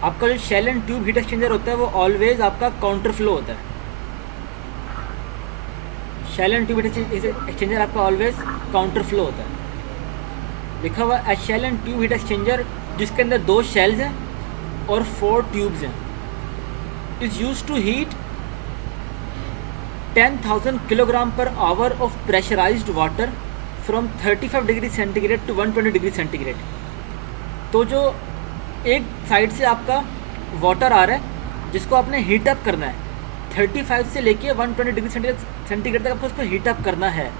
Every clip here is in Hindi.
आपका जो shell and tube heat exchanger होता है वो ऑलवेज आपका काउंटर फ्लो होता है। Shell and tube heat exchanger आपका ऑलवेज काउंटर फ्लो होता है। लिखा हुआ है shell and tube heat exchanger, जिसके अंदर 2 शेल्स हैं और 4 ट्यूब्स हैं, is use to heat 10,000 kilogram per hour of pressurised water from 35 degree centigrade to 120 degree centigrade. तो जो एक साइड से आपका वाटर आ रहा है जिसको आपने हीट अप करना है, 35 से लेके 120 डिग्री सेंटीग्रेड तक आपको उसको हीट अप करना है,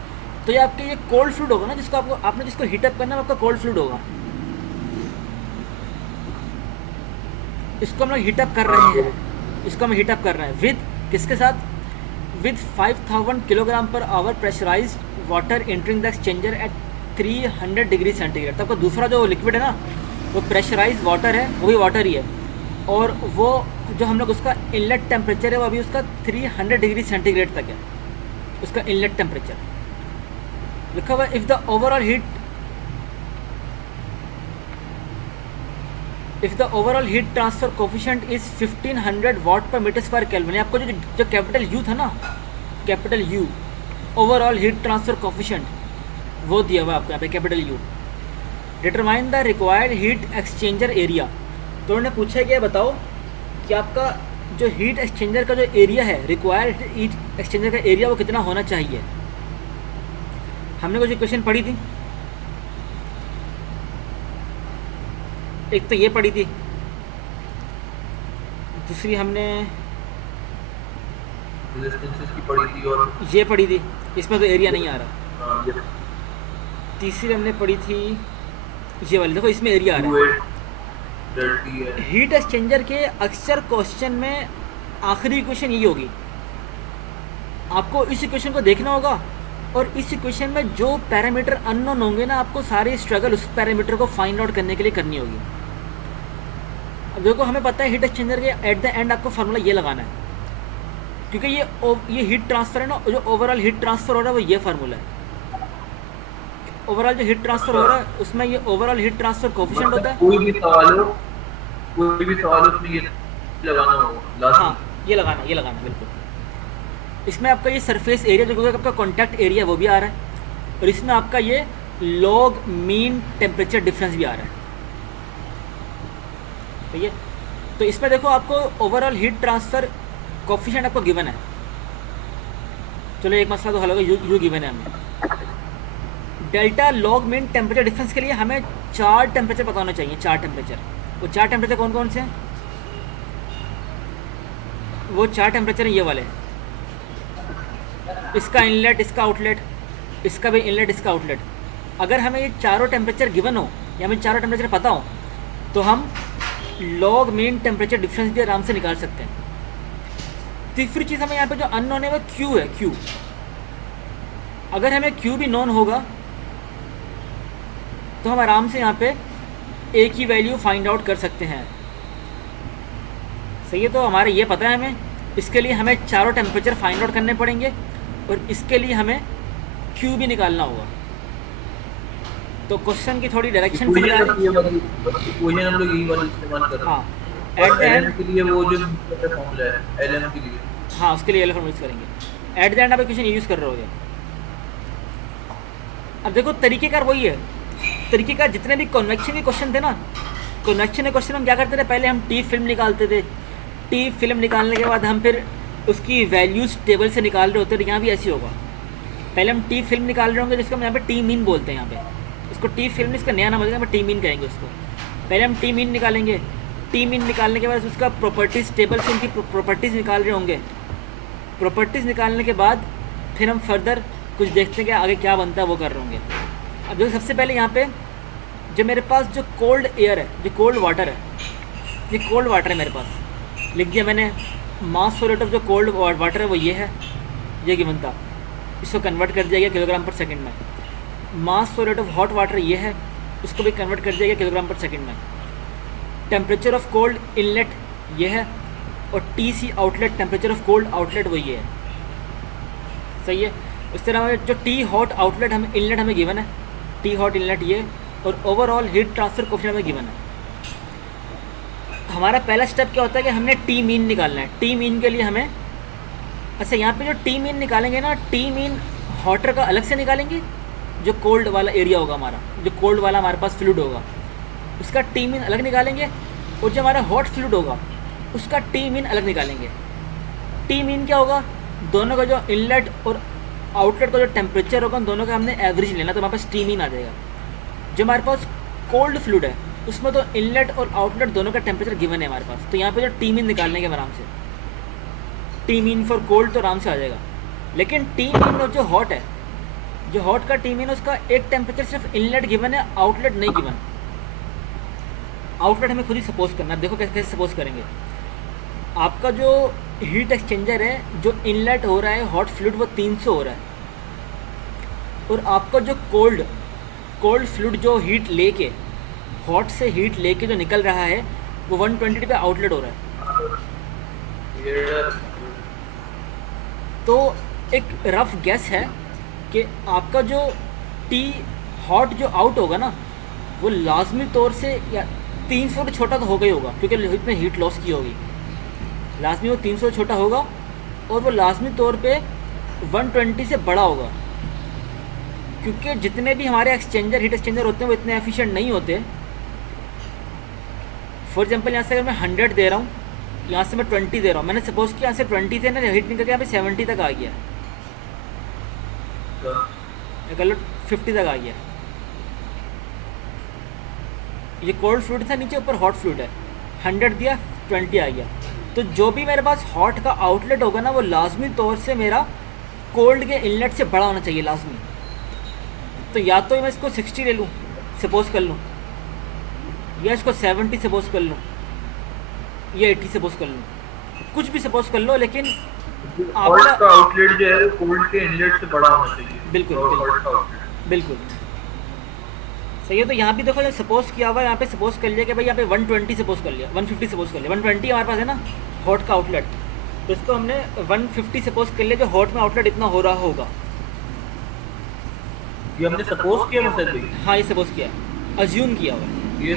तो ये आपके ये कोल्ड फ्लूइड होगा ना, जिसको आपने जिसको हीट अप करना है आपका कोल्ड फ्लूइड होगा। इसको हम लोग हीट अप कर रहे हैं, इसको हम हीट अप कर रहे हैं विद किसके साथ, with 5000 kilogram per hour pressurised water entering the exchanger at 300 degree centigrade. तो आपका दूसरा जो लिक्विड है ना वो प्रेशराइज्ड वाटर है, वो भी वाटर ही है, और वो जो हम लोग उसका इनलेट टेम्परेचर है वो अभी उसका 300 डिग्री सेंटीग्रेड तक है, उसका इनलेट टेम्परेचर। लिखा हुआ if the overall heat transfer coefficient is 1500 वाट पर मीटर स्क्वायर केल्विन। आपको जो कैपिटल यू था ना, capital you overall heat transfer coefficient, वो दिया हुआ है आपको यहाँ पे capital you. Determine the required heat exchanger area. तो उन्होंने पूछा कि बताओ कि आपका जो हीट एक्सचेंजर का जो एरिया है, रिक्वायर्ड हीट एक्सचेंजर का एरिया वो कितना होना चाहिए। हमने कुछ इक्वेशन पढ़ी थी, एक तो ये पढ़ी थी, दूसरी हमने रेजिस्टेंसेस की पढ़ी थी और ये पढ़ी थी, इसमें तो एरिया नहीं आ रहा। ये तीसरी हमने पढ़ी थी ये वाली, देखो इसमें एरिया आ रहा है। डर्टी है। हीट एक्सचेंजर के अक्सर क्वेश्चन में आखिरी इक्वेशन यही होगी, आपको इस इक्वेशन को देखना होगा और इस इक्वेशन में जो पैरामीटर अननोन होंगे ना, आपको सारी स्ट्रगल उस पैरामीटर को फाइंड आउट करने के लिए करनी होगी। अब देखो हमें पता है हीट एक्सचेंजर के एट द एंड आपको फार्मूला ये लगाना है, क्योंकि ये हीट ट्रांसफर है ना, जो ओवरऑल हीट ट्रांसफर हो रहा है वो ये फार्मूला है। ओवरऑल जो हीट ट्रांसफर हो रहा है उसमें ये ओवरऑल हीट ट्रांसफर कोफिशिएंट होता है। कोई भी सवाल हो उसमें ये लगाना होगा। हाँ ये लगाना बिल्कुल। इसमें आपका ये सरफेस एरिया जो आपका कॉन्टैक्ट एरिया वो भी आ रहा है, और इसमें आपका ये लॉग मीन टेम्परेचर डिफरेंस भी आ रहा है। ठीक है, तो इसमें देखो आपको ओवरऑल हीट ट्रांसफर कोफिशिएंट आपको गिवन है। चलो एक मसला तो हल होगा, यू गिवन है हमें। Delta log mean temperature difference के लिए हमें 4 टेम्परेचर पता होना चाहिए, 4 टेम्परेचर। वो 4 टेम्परेचर कौन कौन से हैं? वो 4 टेम्परेचर हैं ये वाले, इसका इनलेट, इसका आउटलेट, इसका भी इनलेट, इसका आउटलेट। अगर हमें ये चारों टेम्परेचर गिवन हो या हमें चारों टेम्परेचर पता हो तो हम लॉग मीन टेम्परेचर डिफरेंस भी आराम से निकाल सकते हैं। तीसरी चीज़ हमें यहाँ पे जो अननोन है वो क्यू है, क्यू। अगर हमें क्यू भी नोन होगा तो हम आराम से यहाँ पे ए की वैल्यू फाइंड आउट कर सकते हैं। सही है, तो हमारे ये पता है हमें, इसके लिए हमें चारों टेम्परेचर फाइंड आउट करने पड़ेंगे और इसके लिए हमें क्यू भी निकालना होगा। तो क्वेश्चन की थोड़ी डायरेक्शन समझ आ रही है। क्वेश्चन हम लोग यही वाला इस्तेमाल कर रहे हैं। हाँ एट द एलएम एंड, के लिए वो जो फॉर्मूला है एलएम के लिए, हाँ उसके लिए एल यूज़ करेंगे। एट द एंड आप क्वेश्चन ये यूज़ कर रहे होगे। अब देखो तरीक़ेकार वही है, तरीक़ेकार जितने भी कन्वेक्शन के क्वेश्चन थे ना, कन्वेक्शन के क्वेश्चन हम क्या करते थे, पहले हम टी फिल्म निकालते थे, टी फिल्म निकालने के बाद हम फिर उसकी वैल्यूज़ टेबल से निकाल रहे होते थे। यहाँ भी ऐसे होगा, पहले हम टी फिल्म निकाल रहे होंगे जिसको हम यहाँ पे टी मीन बोलते हैं। यहाँ पे इसको टी फिल्म, इसका नया नाम होगा, टी मीन कहेंगे उसको। पहले हम टी मीन निकालेंगे, टी मीन निकालने के बाद उसका प्रॉपर्टीज़ टेबल से उनकी प्रॉपर्टीज़ निकाल रहे होंगे। प्रॉपर्टीज़ निकालने के बाद फिर हम फर्दर कुछ देखते हैं कि आगे क्या बनता है वो कर रहे होंगे। अब जो सबसे पहले यहाँ पे जो मेरे पास जो कोल्ड एयर है, जो कोल्ड वाटर है, ये कोल्ड वाटर है मेरे पास, लिख दिया मैंने। मास फ्लो रेट ऑफ जो कोल्ड वाटर है वो ये है, ये गिवन था, इसको कन्वर्ट कर दिया गया किलोग्राम पर सेकंड में। मास flow rate of hot water ये है, उसको भी कन्वर्ट कर दिया गया किलोग्राम पर सेकंड में। टेम्परेचर ऑफ कोल्ड इनलेट ये है, और T outlet, temperature of cold outlet वो ये है। सही है, इस तरह जो टी हॉट आउटलेट हमें इनलेट हमें गिवन है, टी हॉट इनलेट ये, और ओवरऑल हीट ट्रांसफर कोफिशिएंट हमें गिवन है। हमारा पहला स्टेप क्या होता है कि हमने टी मीन निकालना है। टी मीन के लिए हमें, अच्छा यहाँ पे जो टी मीन निकालेंगे ना, टी मीन हॉटर का अलग से निकालेंगे, जो कोल्ड वाला एरिया होगा हमारा, जो कोल्ड वाला हमारे पास फ्लूइड होगा उसका टी मीन अलग निकालेंगे, और जो हमारा हॉट फ्लूइड होगा उसका टी मीन अलग निकालेंगे। टी मीन क्या होगा, दोनों का जो इनलेट और आउटलेट का जो टेम्परेचर होगा उन दोनों का हमने एवरेज लेना, तो हमारे पास टी मीन आ जाएगा। जो हमारे पास कोल्ड फ्लूइड है उसमें तो इनलेट और आउटलेट दोनों का टेम्परेचर गिवन है हमारे पास, तो यहाँ पे जो टी मीन निकालने के आराम से, टी मीन फॉर कोल्ड तो आराम से आ जाएगा। लेकिन टी मीन और जो हॉट है, जो हॉट का टी मीन उसका एक टेम्परेचर सिर्फ इनलेट गिवन है, आउटलेट नहीं गिवन। आउटलेट हमें खुद ही सपोज करना है। देखो कैसे कैसे सपोज करेंगे। आपका जो हीट एक्सचेंजर है, जो इनलेट हो रहा है हॉट फ्लूइड वो 300 हो रहा है, और आपका जो कोल्ड फ्लूइड जो हीट लेके, हॉट से हीट लेके जो निकल रहा है वो 120 पे आउटलेट हो रहा है। तो एक रफ गैस है कि आपका जो टी हॉट जो आउट होगा ना वो लाजमी तौर से या 300 से छोटा तो होगा ही होगा, क्योंकि इसमें हीट लॉस की होगी, लाजमी वो 300 से छोटा होगा, और वो लाजमी तौर पे 120 से बड़ा होगा, क्योंकि जितने भी हमारे एक्सचेंजर हीट एक्सचेंजर होते हैं वो इतने एफिशिएंट नहीं होते। फॉर एग्जांपल यहाँ से अगर मैं 100 दे रहा हूँ, यहाँ से मैं 20 दे रहा हूँ, मैंने सपोज किया यहाँ से 20 थे ना, हीट निकल के यहाँ पे 70 तक आ गया, कर लो 50 तक आ गया। ये कोल्ड फ्लूइड था, नीचे ऊपर हॉट फ्लूइड है, 100 दिया 20 आ गया। तो जो भी मेरे पास हॉट का आउटलेट होगा ना वो लाजमी तौर से मेरा कोल्ड के इनलेट से बड़ा होना चाहिए लाजमी। तो या तो मैं इसको 60 ले लूँ सपोज कर लूँ, या इसको 70 सपोज कर लूँ, या 80 सपोज कर लूँ, कुछ भी सपोज कर लो, लेकिन हॉट का आउटलेट जो है वो कोल्ड के इनलेट से बड़ा होना चाहिए। बिल्कुल बिल्कुल सही है। तो यहाँ भी देखो जो सपोज किया हुआ है, यहाँ पे सपोज कर लिया कि भाई यहाँ पे 120 सपोज कर लिया, 150 सपोज कर लिया, 120 हमारे पास है ना हॉट का आउटलेट, तो इसको हमने 150 सपोज कर लिया जो हॉट में आउटलेट इतना हो रहा होगा। ये हमने सपोज किया मतलब, हाँ ये सपोज किया, अज्यूम किया हुआ है ये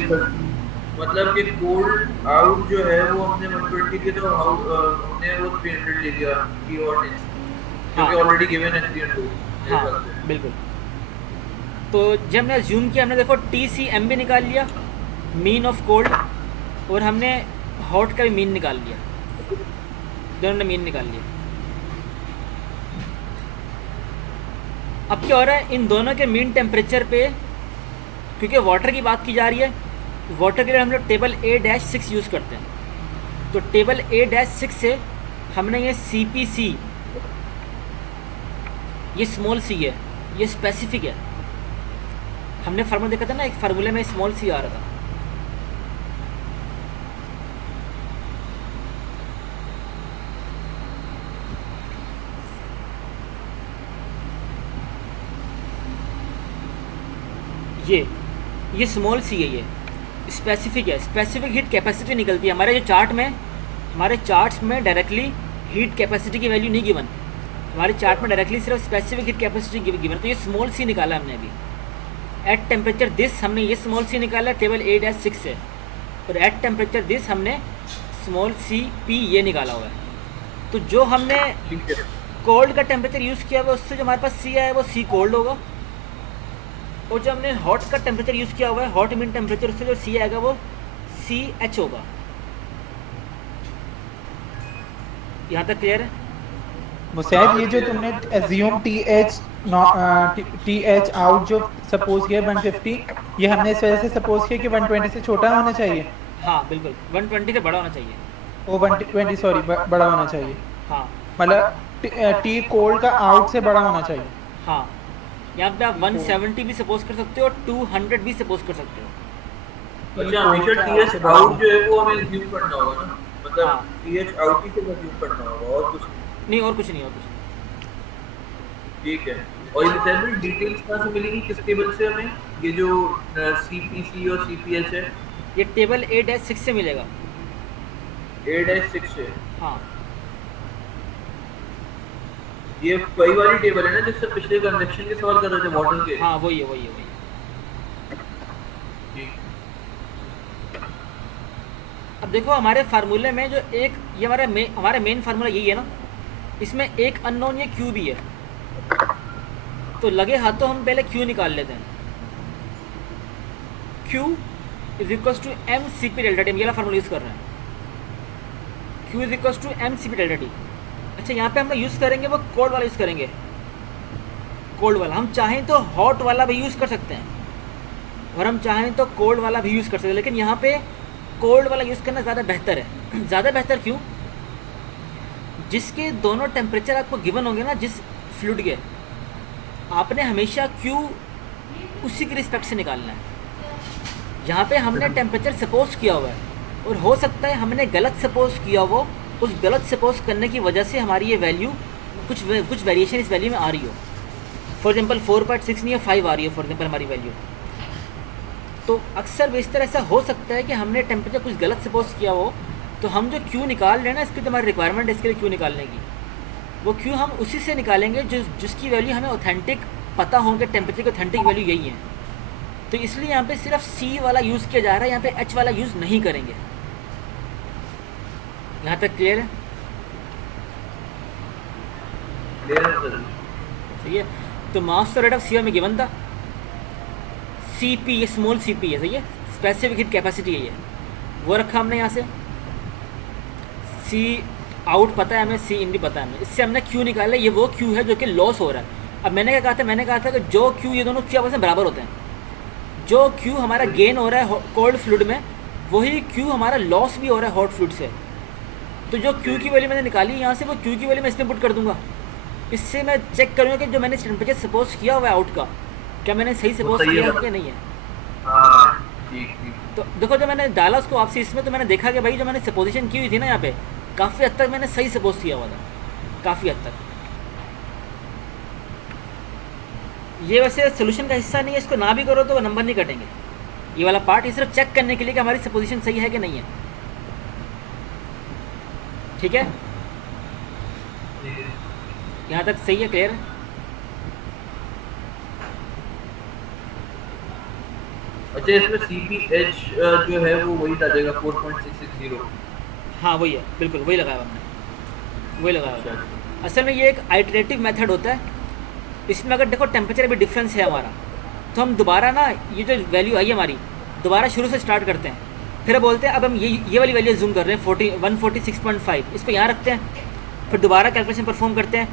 मतलब कि कोल्ड आउट जो है वो हमने 120 के, तो हमने वो 300 ले लिया की और ने, क्योंकि ऑलरेडी गिवन है 300। हाँ बिल्कुल। तो जब हमने अज्यूम किया, हमने देखो TCM भी निकाल लिया, मीन ऑफ कोल्ड, और हमने हॉट का भी मीन निकाल लिया, दोनों ने मीन निकाल लिया। अब क्या हो रहा है, इन दोनों के मीन टेम्परेचर पे, क्योंकि वाटर की बात की जा रही है, वाटर के लिए हम लोग टेबल A-6 यूज़ करते हैं। तो टेबल A-6 से हमने ये CPC, ये स्मॉल c है, ये स्पेसिफिक है, हमने फार्मूला देखा था ना, एक फार्मूले में स्मॉल c आ रहा था। ये स्मॉल c है, ये स्पेसिफिक है। स्पेसिफिक हीट कैपेसिटी निकलती है हमारे जो चार्ट में, हमारे चार्ट्स में डायरेक्टली हीट कैपेसिटी की वैल्यू नहीं गिवन, हमारे चार्ट में डायरेक्टली सिर्फ स्पेसिफिक हीट कैपेसिटी गिवन। तो ये स्मॉल c निकाला हमने अभी, एट टेम्परेचर दिस हमने ये स्मॉल c निकाला टेबल A-6 से, और एट टेम्परेचर दिस हमने स्मॉल CP ये निकाला हुआ है। तो जो हमने कोल्ड का टेम्परेचर यूज़ किया हुआ है उससे जो हमारे पास C आया वो C कोल्ड होगा, और जो हमने हॉट का टेम्परेचर यूज़ किया हुआ है, हॉट मीन टेम्परेचर, उससे जो C आएगा वो CH होगा। यहाँ तक क्लियर है? मुसैद, ये जो तुमने एज्यूम TH आउट जो सपोज किया 150, ये हमने इस वजह से सपोज किया कि 120 से छोटा होना चाहिए। हाँ बिल्कुल, 120 से बड़ा होना चाहिए। ओ 120 सॉरी बड़ा होना चाहिए। हाँ मतलब टी कोल्ड का आउट से बड़ा होना चाहिए। हाँ, यहाँ पे आप 170 भी सपोज कर सकते हो और 200 भी सपोज कर सकते हो। अच्छा, हमेशा TH आउट जो है वो हमें अज्यूम करना होगा ना, मतलब TH आउट ही से अज्यूम करना होगा, और कुछ नहीं, और कुछ नहीं, और कुछ नहीं। ठीक है। और ये सैम्पल डिटेल्स कहाँ से मिलेंगी, किस टेबल से हमें, ये जो CPC और CPH है? ये टेबल A-6 से मिलेगा। A-6 से? हाँ, ये वही वाली टेबल है ना जिससे पिछले कन्वेक्शन के सवाल कर रहे थे वाटर के? हाँ वही है। अब देखो हमारे फार्मूले में जो एक ये हमारा मेन फार्मूला यही है ना, इसमें एक अननोन ये क्यू भी है, तो लगे हाथों हम पहले क्यू निकाल लेते हैं। Q is equal to M C P delta T, हम ये वाला फार्मूला यूज़ कर रहे हैं। Q is equal to M C P delta T. अच्छा यहाँ पे हम यूज़ करेंगे वो कोल्ड वाला यूज़ करेंगे, कोल्ड वाला। हम चाहें तो हॉट वाला भी यूज़ कर सकते हैं और हम चाहें तो कोल्ड वाला भी यूज़ कर सकते हैं, लेकिन यहाँ पे कोल्ड वाला यूज़ करना ज़्यादा बेहतर है। ज़्यादा बेहतर क्यों? जिसके दोनों टेम्परेचर आपको गिवन होंगे ना, जिस फ्लूइड के, आपने हमेशा क्यू उसी के रिस्पेक्ट से निकालना है। यहाँ पे हमने टेम्परेचर सपोज किया हुआ है और हो सकता है हमने गलत सपोज किया हो, उस गलत सपोज करने की वजह से हमारी ये वैल्यू कुछ वेरिएशन इस वैल्यू में आ रही हो। फॉर एग्जांपल 4.6 नहीं है 5 आ रही है फॉर एग्जांपल हमारी वैल्यू। तो अक्सर बेशतर ऐसा हो सकता है कि हमने टेम्परेचर कुछ गलत सपोज किया हो, तो हम जो क्यू निकाल रहे हैं ना, इसकी तो हमारी रिक्वायरमेंट है इसके लिए क्यू निकालने की, वो क्यू हम उसी से निकालेंगे जिसकी वैल्यू हमें ऑथेंटिक पता होंगे, टेम्परेचर की ऑथेंटिक वैल्यू यही है। तो इसलिए यहाँ पे सिर्फ सी वाला यूज़ किया जा रहा है, यहाँ पे एच वाला यूज़ नहीं करेंगे। यहाँ तक क्लियर है? सही है। तो मास रेट ऑफ सी में गिवन था सी पी, ये स्मॉल सी पी है, सही है, स्पेसिफिक हीट कैपेसिटी है ये, वो रखा हमने यहाँ से। सी आउट पता है हमें, सी इन भी पता है हमें, इससे हमने क्यू निकाला, ये वो क्यू है जो कि लॉस हो रहा है। अब मैंने क्या कहा था, मैंने कहा था कि जो क्यू, ये दोनों क्यू आपस में बराबर होते हैं। जो क्यू हमारा गेन हो रहा है कोल्ड फ्लूइड में, वही क्यू हमारा लॉस भी हो रहा है हॉट फ्लूइड से। तो जो क्यू की वैल्यू मैंने निकाली यहाँ से, वो क्यू की वैल्यू मैं इसमें पुट कर दूंगा। इससे मैं चेक करूँगा कि जो मैंने टेम्परेचर सपोज किया हुआ है आउट का, क्या मैंने सही सपोज किया है कि नहीं है। तो देखो जब मैंने डाला उसको वापसी इसमें, तो मैंने देखा कि भाई जो मैंने सपोजिशन की हुई थी ना यहाँ पे, काफ़ी हद तक मैंने सही सपोज किया हुआ था, काफ़ी हद तक। ये वैसे सोल्यूशन का हिस्सा नहीं है, इसको ना भी करो तो नंबर नहीं कटेंगे। ये वाला पार्ट ये सिर्फ चेक करने के लिए कि हमारी सपोजिशन सही है कि नहीं है। ठीक है, यहाँ तक सही है, क्लियर है? अच्छा, इसमें CPH जो है वो वही डालेगा 4.660। हाँ वही है, बिल्कुल वही लगाया हमने, वही लगाया हुआ है। असल में ये एक आइटरेटिव मेथड होता है। इसमें अगर देखो टेम्परेचर अभी डिफरेंस है हमारा, तो हम दोबारा ना ये जो वैल्यू आई है हमारी, दोबारा शुरू से स्टार्ट करते हैं। फिर बोलते हैं अब हम ये वाली वैल्यू जूम कर रहे हैं 146.5, इसको यहाँ रखते हैं, फिर दोबारा कैलकुलेशन परफॉर्म करते हैं।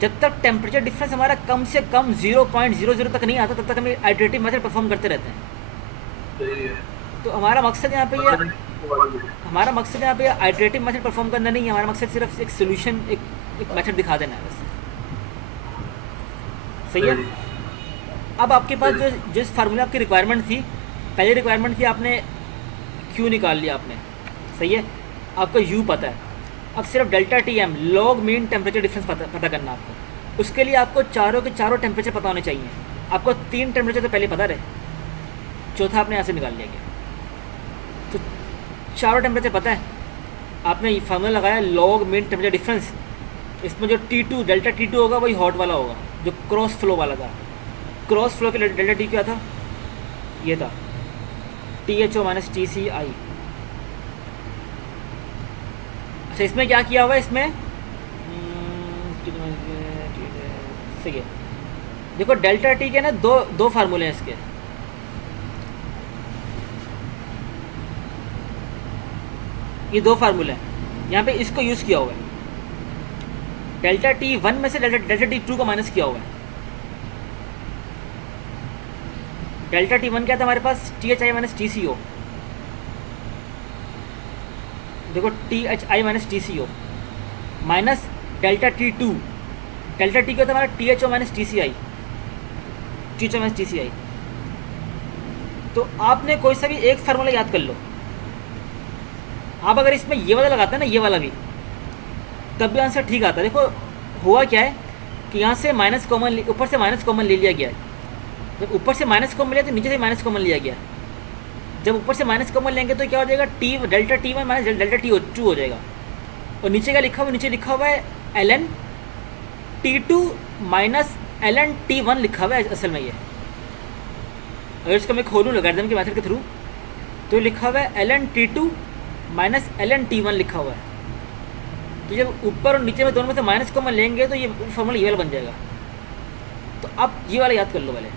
जब तक टेम्परेचर डिफरेंस हमारा कम से कम 0.00 तक नहीं आता, तब तक हम आइटरेटिव मेथड परफॉर्म करते रहते हैं। तो हमारा मकसद यहाँ पे ये आइटरेटिव मेथड परफॉर्म करना नहीं है, हमारा मकसद सिर्फ एक सोल्यूशन, एक मेथड दिखा देना है बस। सही है। अब आपके पास जो जिस फार्मूला आपकी रिक्वायरमेंट थी, पहली रिक्वायरमेंट थी आपने क्यू निकाल लिया आपने, सही है, आपको यू पता है। अब सिर्फ delta T M, log mean temperature difference पता करना आपको। उसके लिए आपको चारों के चारों टेम्परेचर पता होने चाहिए। आपको 3 टेम्परेचर तो पहले पता रहे, चौथा आपने यहाँ से निकाल लिया गया। तो चारों टेम्परेचर पता है, आपने ये फार्मूला लगाया लॉग मीन टेम्परेचर डिफरेंस। इसमें जो T2 डेल्टा T2 होगा वही हॉट वाला होगा, जो क्रॉस फ्लो वाला था। क्रॉस फ्लो के डेल्टा टी क्या था, ये था THO माइनस TCI। अच्छा इसमें क्या किया हुआ है, इसमें सही है। देखो डेल्टा टी के ना दो फार्मूले हैं इसके। ये 2 फार्मूले हैं, यहाँ पे इसको यूज़ किया हुआ है। डेल्टा T1 में से डेल्टा T2 को माइनस किया हुआ है। डेल्टा T1 क्या था हमारे पास, THI माइनस TCO। देखो THI minus TCO minus delta T2, delta T क्या था हमारा, THO minus TCI, THO minus TCI। तो आपने कोई सा भी एक फार्मूला याद कर लो। आप अगर इसमें ये वाला लगाते हैं ना, ये वाला भी, तब भी आंसर ठीक आता है। देखो हुआ क्या है कि यहाँ से माइनस कॉमन, ऊपर से माइनस कॉमन ले लिया गया है। जब ऊपर से माइनस कॉमन लिया तो नीचे से माइनस कॉमन लिया गया। जब ऊपर से माइनस कॉमन लेंगे तो क्या हो जाएगा, delta T1 minus delta T2 हो जाएगा। और नीचे क्या लिखा हुआ, नीचे लिखा हुआ है ln T2 minus ln T1 लिखा हुआ है असल में। ये अगर इसको मैं खोलूँ लॉगरिथम के मेथड के थ्रू, तो लिखा हुआ है ln T2 minus ln T1 लिखा हुआ है। तो जब ऊपर और नीचे में दोनों में से माइनस कॉमन लेंगे तो ये फॉर्मूला ये वाला बन जाएगा। तो आप ये वाला याद कर लो पहले।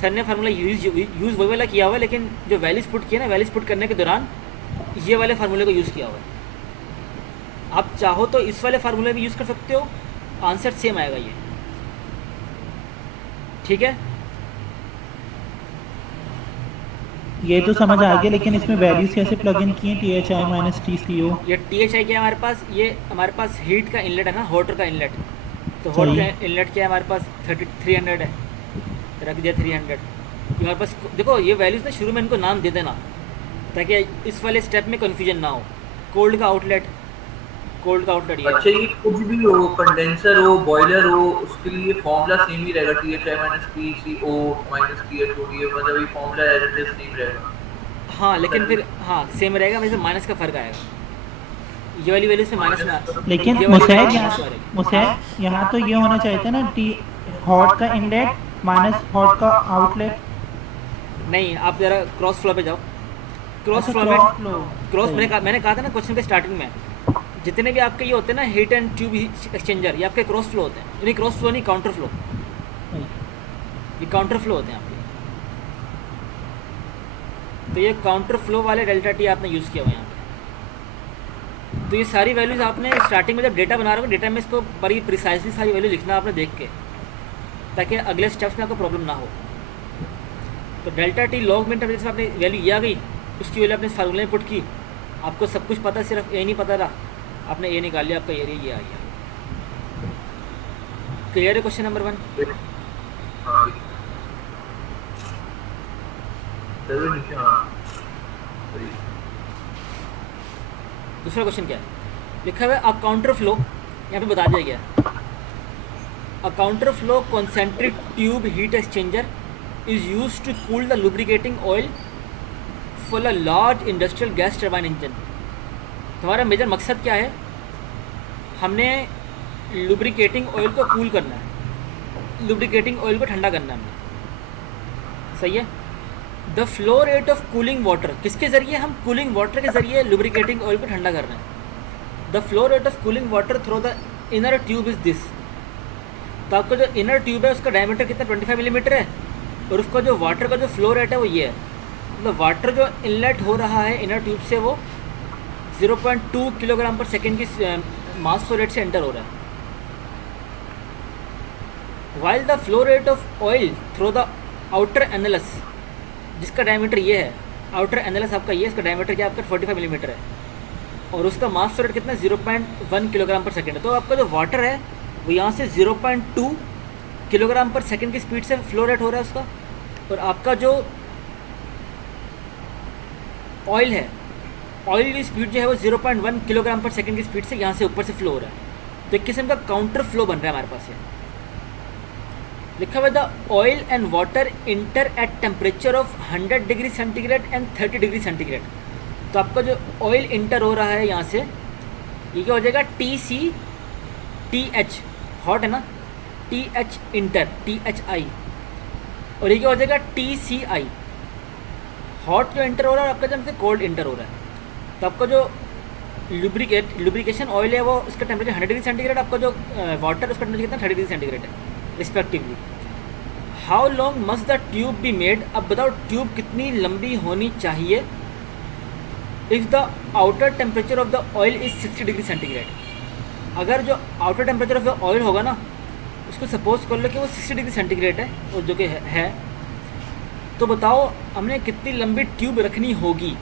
सर ने फार्मूला यूज़ वही वाला किया हुआ है, लेकिन जो वैल्यूज पुट किया ना, वैल्यूज पुट करने के दौरान ये वाले फार्मूले को यूज़ किया हुआ है। आप चाहो तो इस वाले फार्मूले भी यूज़ कर सकते हो, आंसर सेम आएगा ये। ठीक है, ये तो समझ आ गया, लेकिन इसमें वैल्यूज कैसे प्लग इन किए? THI minus TCO। ये THI क्या है हमारे पास? ये हमारे पास हीट का इनलेट है ना, हॉटर का इनलेट। तो हॉट सही का है। इनलेट क्या है हमारे पास? 300 है, रख दिया 300। ये हमारे पास देखो, ये वैल्यूज़ ना शुरू में इनको नाम दे देना ताकि इस वाले स्टेप में कन्फ्यूजन ना हो। कोल्ड का आउटलेट, कोल्ड का आउटलेट ये अच्छा, ये कुछ भी हो, कंडेंसर हो, बॉयलर हो, उसके लिए फॉर्मूला सेम ही रहेगा, THI minus TCO minus THO, ये मतलब ये formula as it is same रहेगा। हाँ, लेकिन फिर हाँ सेम रहेगा, वैसे माइनस का फ़र्क आएगा। ये वाली वैल्यू से माइनस में, लेकिन ये वाली मुसैद वैल्यू यहाँ माइनस में रहेगी। मुसैद यहाँ तो ये होना चाहिए था ना, टी हॉट का इनलेट माइनस हॉट का आउटलेट। नहीं, आप ज़रा क्रॉस फ्लो पे जाओ। क्रॉस अच्छा, फ्लो में, क्रॉस फ्लो। क्रॉस सही। मैंने कहा था ना क्वेश्चन के स्टार्टिंग में, जितने भी आपके ये होते हैं ना हीट एंड ट्यूब एक्सचेंजर, ये आपके क्रॉस फ्लो होते हैं। यानी क्रॉस फ्लो नहीं, काउंटर फ्लो। सही। ये काउंटर फ्लो होते हैं आपके। तो ये काउंटर फ्लो वाले डेल्टा टी आपने यूज़ किया हुआ है यहाँ पे। तो ये सारी वैल्यूज़ आपने स्टार्टिंग में जब डेटा बना रहे हो, डेटा में इसको बड़ी प्रिसाइजली सारी वैल्यू लिखना आपने देख के, ताकि अगले स्टेप्स में आपको प्रॉब्लम ना हो। तो डेल्टा टी लॉग मिन टेम्परेचर से आपने वैल्यू ये आ गई, उसकी वैल्यू अपने फार्मूले में पुट की, आपको सब कुछ पता, सिर्फ ए नहीं पता रहा, आपने ए निकाल लिया, आपका एरिया ये आ गया। क्लियर है क्वेश्चन नंबर 1? हाँ, चलो नीचे। हाँ, सही। दूसरा क्वेश्चन क्या है? लिखा हुआ है अ काउंटर फ्लो, यहाँ पे बता दिया गया है, a counter flow concentric tube heat exchanger is use to cool the lubricating oil for a large industrial gas turbine engine. हमारा मेजर मकसद क्या है? हमने लुब्रिकेटिंग ऑयल को कूल करना है, लुब्रिकेटिंग ऑयल को ठंडा करना है हमने। सही है। The flow rate of cooling water, किसके ज़रिए? हम कूलिंग वाटर के ज़रिए लुब्रिकेटिंग ऑयल को ठंडा कर रहे हैं। The flow rate of cooling water through the inner tube is this. तो आपका जो इनर ट्यूब है उसका डायमीटर कितना? 25 मिलीमीटर है, और उसका जो वाटर का जो फ्लो रेट है वो ये है। मतलब वाटर जो इनलेट हो रहा है इनर ट्यूब से वो 0.2 किलोग्राम पर सेकेंड की मास फ्लो रेट से एंटर हो रहा है। While the flow rate of oil through the outer annulus, जिसका डायमीटर ये है, आउटर एनलस आपका ये, इसका डायमीटर क्या आपका 45 मिलीमीटर है, और उसका मास फ्लो रेट कितना? 0.1 किलोग्राम पर सेकेंड है। तो आपका जो वाटर है वो यहाँ से 0.2 किलोग्राम पर सेकेंड की स्पीड से फ्लो रेट हो रहा है उसका, और आपका जो ऑयल है, ऑयल की स्पीड जो है वो 0.1 किलोग्राम पर सेकेंड की स्पीड से यहाँ से ऊपर से फ्लो हो रहा है। तो एक किस्म का काउंटर फ्लो बन रहा है हमारे पास ये। लिखा हुआ the oil and water enter at temperature of 100 degree centigrade and 30 degree centigrade. तो आपका जो ऑयल इंटर हो रहा है यहाँ से, ये क्या हो जाएगा? TH हॉट है ना, TH इंटर, THI, और ये क्या हो जाएगा? TCI हॉट जो इंटर हो रहा है, और आपका जब से कोल्ड इंटर हो रहा है। तो आपका जो लुब्रिकेशन ऑयल है वो उसका टेम्परेचर 100 डिग्री सेंटीग्रेड, आपका जो वाटर उसका टेम्परेचर कितना? 30 डिग्री सेंटीग्रेड है respectively. How long must the tube be made? अब बताओ ट्यूब कितनी लंबी होनी चाहिए if the outer temperature of the oil is 60 degree centigrade. अगर जो outer temperature of the oil होगा ना, उसको सपोज कर लो कि वो 60 डिग्री सेंटीग्रेड है, और जो कि है, तो बताओ हमने कितनी लंबी ट्यूब रखनी होगी?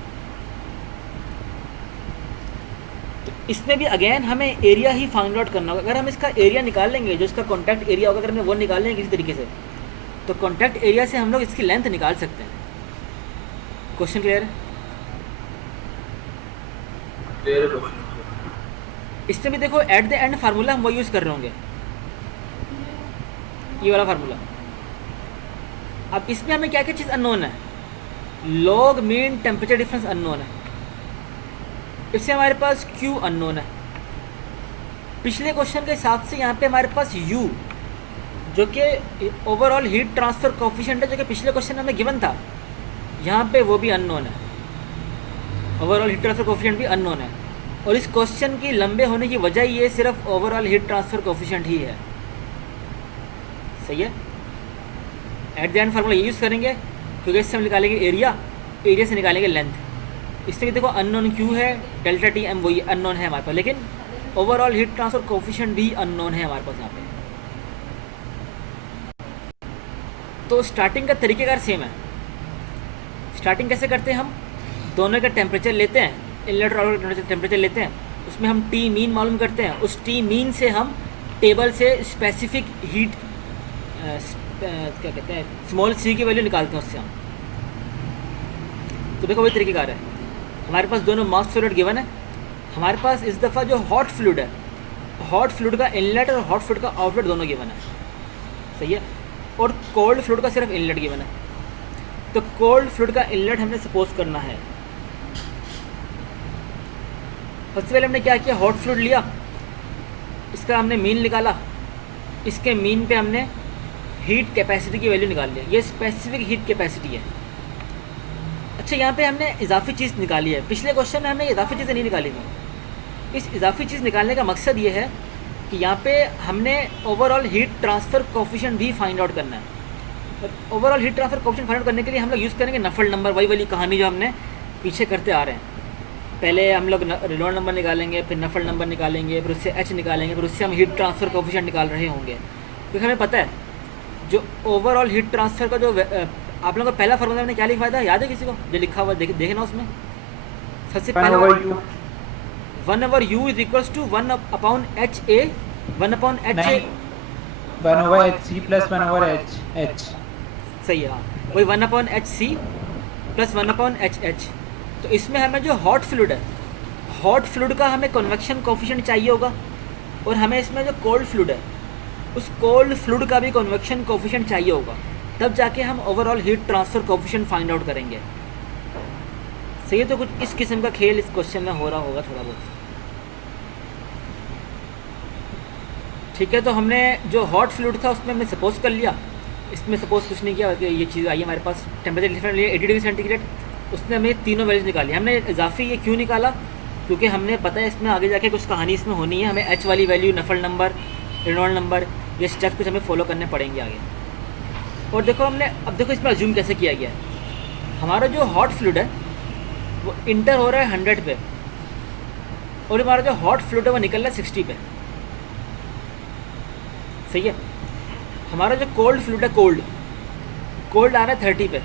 तो इसमें भी अगेन हमें एरिया ही फाइंड आउट करना होगा। अगर हम इसका एरिया निकाल लेंगे, जो इसका कॉन्टैक्ट एरिया होगा, अगर हमें वो निकाल लेंगे किसी तरीके से, तो कॉन्टैक्ट एरिया से हम लोग इसकी लेंथ निकाल सकते हैं। क्वेश्चन क्लियर है? क्लियर है क्वेश्चन। इसमें भी देखो एट द एंड फार्मूला हम वो यूज़ कर रहे होंगे, ये वाला फार्मूला। अब इसमें हमें क्या क्या चीज़ अननोन है? Log mean temperature difference unknown है, इससे हमारे पास Q अननोन है। पिछले क्वेश्चन के हिसाब से यहाँ पे हमारे पास U, जो कि ओवरऑल हीट ट्रांसफ़र कोफिशिएंट है, जो कि पिछले क्वेश्चन में हमें गिवन था, यहाँ पे वो भी अननोन है। ओवरऑल हीट ट्रांसफर कोफिशिएंट भी अननोन है। और इस क्वेश्चन की लंबे होने की वजह ये सिर्फ ओवरऑल हीट ट्रांसफर कोफिशिएंट ही है। सही है। एट द एंड फार्मूला ये यूज़ करेंगे क्योंकि इससे हम निकालेंगे एरिया, एरिया से निकालेंगे लेंथ। इसमें देखो अननोन क्यू है, डेल्टा टी एम वही अननोन है हमारे पास, लेकिन ओवरऑल हीट ट्रांसफर कोफिशिएंट भी अननोन है हमारे पास यहाँ पे। तो स्टार्टिंग का तरीक़ेकार सेम है। स्टार्टिंग कैसे करते हैं, हम दोनों का टेम्परेचर लेते हैं, इनलेट और आउटलेट टेम्परेचर लेते हैं, उसमें हम टी मीन मालूम करते हैं, उस टी मीन से हम टेबल से स्पेसिफिक हीट क्या कहते हैं स्मॉल सी की वैल्यू निकालते हैं उससे हम। तो देखो वही तरीक़ेकार है। हमारे पास दोनों मास फ्लो रेट गिवन है। हमारे पास इस दफ़ा जो हॉट फ्लूइड है, हॉट फ्लूइड का इनलेट और हॉट फ्लूइड का आउटलेट दोनों गिवन है। सही है। और कोल्ड फ्लूइड का सिर्फ इनलेट गिवन है। तो कोल्ड फ्लूइड का इनलेट हमने सपोज करना है। सबसे पहले हमने क्या किया, हॉट फ्लूइड लिया, इसका हमने मीन निकाला, इसके मीन पे हमने हीट कैपेसिटी की वैल्यू निकाल लिया। ये स्पेसिफिक हीट कैपेसिटी है। अच्छा, यहाँ पे हमने इजाफी चीज़ निकाली है। पिछले क्वेश्चन में हमने इजाफी चीज़ें नहीं निकाली थी। इस इजाफी चीज़ निकालने का मकसद ये है कि यहाँ पे हमने ओवरऑल हीट ट्रांसफ़र कोफिशिएंट भी फाइंड आउट करना है। Overall heat transfer coefficient find out करने के लिए हम लोग यूज़ करेंगे नफल नंबर, वही वाली कहानी जो हमने पीछे करते आ रहे हैं। पहले हम लोग रेनॉल्ड नंबर निकालेंगे, फिर नफल नंबर निकालेंगे, फिर उससे एच निकालेंगे, फिर उससे हम हीट ट्रांसफर कोफिशिएंट निकाल रहे होंगे। क्योंकि हमें पता है जो ओवरऑल हीट ट्रांसफर का जो आप लोगों का पहला फॉर्मूला हमने क्या लिखवाया था, याद है किसी को? जो लिखा हुआ देखना उसमें सबसे पहला 1/u is equals to 1/HA 1/HA 1/HC plus 1/HH। सही है, हाँ वही 1/HC प्लस 1/HH। तो इसमें हमें जो हॉट फ्लूइड है, हॉट फ्लूइड का हमें कन्वेक्शन कोफिशिएंट चाहिए होगा, और हमें इसमें जो कोल्ड फ्लूइड है उस कोल्ड फ्लूइड का भी कन्वेक्शन कोफिशिएंट चाहिए होगा। तब जाके हम overall heat transfer coefficient find out करेंगे। सही है। तो कुछ इस किस्म का खेल इस क्वेश्चन में हो रहा होगा थोड़ा बहुत। ठीक है। तो हमने जो हॉट फ्लूइड था उसमें हमने सपोज कर लिया, इसमें सपोज कुछ नहीं किया, ये चीज़ आई हमारे पास। टेम्परेचर डिफरेंट लिया 80 डिग्री सेंटीग्रेड, उसने हमें तीनों वैल्यूज निकाली। हमने इजाफी ये क्यों निकाला, क्योंकि हमने पता है इसमें आगे जाके कुछ कहानी इसमें होनी है, हमें एच वाली वैल्यू, नफल नंबर, रेनॉल्ड नंबर, ये स्टेप्स कुछ हमें फॉलो करने पड़ेंगे आगे। और देखो हमने अब देखो इसमें अज्यूम कैसे किया गया है। हमारा जो हॉट फ्लूइड है वो इंटर हो रहा है 100 पे, और हमारा जो हॉट फ्लूइड है वो निकल रहा है 60 पे। सही है। हमारा जो कोल्ड फ्लूइड है, कोल्ड आ रहा है 30 पे,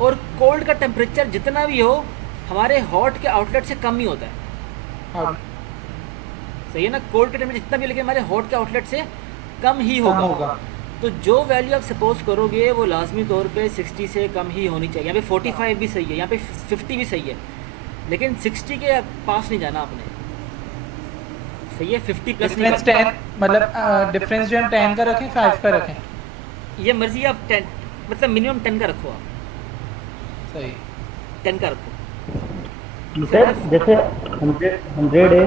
और कोल्ड का टेम्परेचर जितना भी हो हमारे हॉट के आउटलेट से कम ही होता है। हाँ। सही है ना। कोल्ड का टेम्परेचर जितना भी लेकिन हमारे हॉट के आउटलेट से कम ही होगा। तो जो वैल्यू आप सपोज करोगे वो लाजमी तौर पे 60 से कम ही होनी चाहिए। यहाँ पे 45 भी सही है, यहाँ पे 50 भी सही है, लेकिन 60 के पास नहीं जाना आपने। सही है। 50 प्लस डिफरेंस 10 मतलब डिफरेंस जो हम 10 का रखें 5 का रखें, ये मर्जी आप 10 मतलब मिनिमम 10 का रखो आप। सही 10 का रखो। सर जैसे 100 है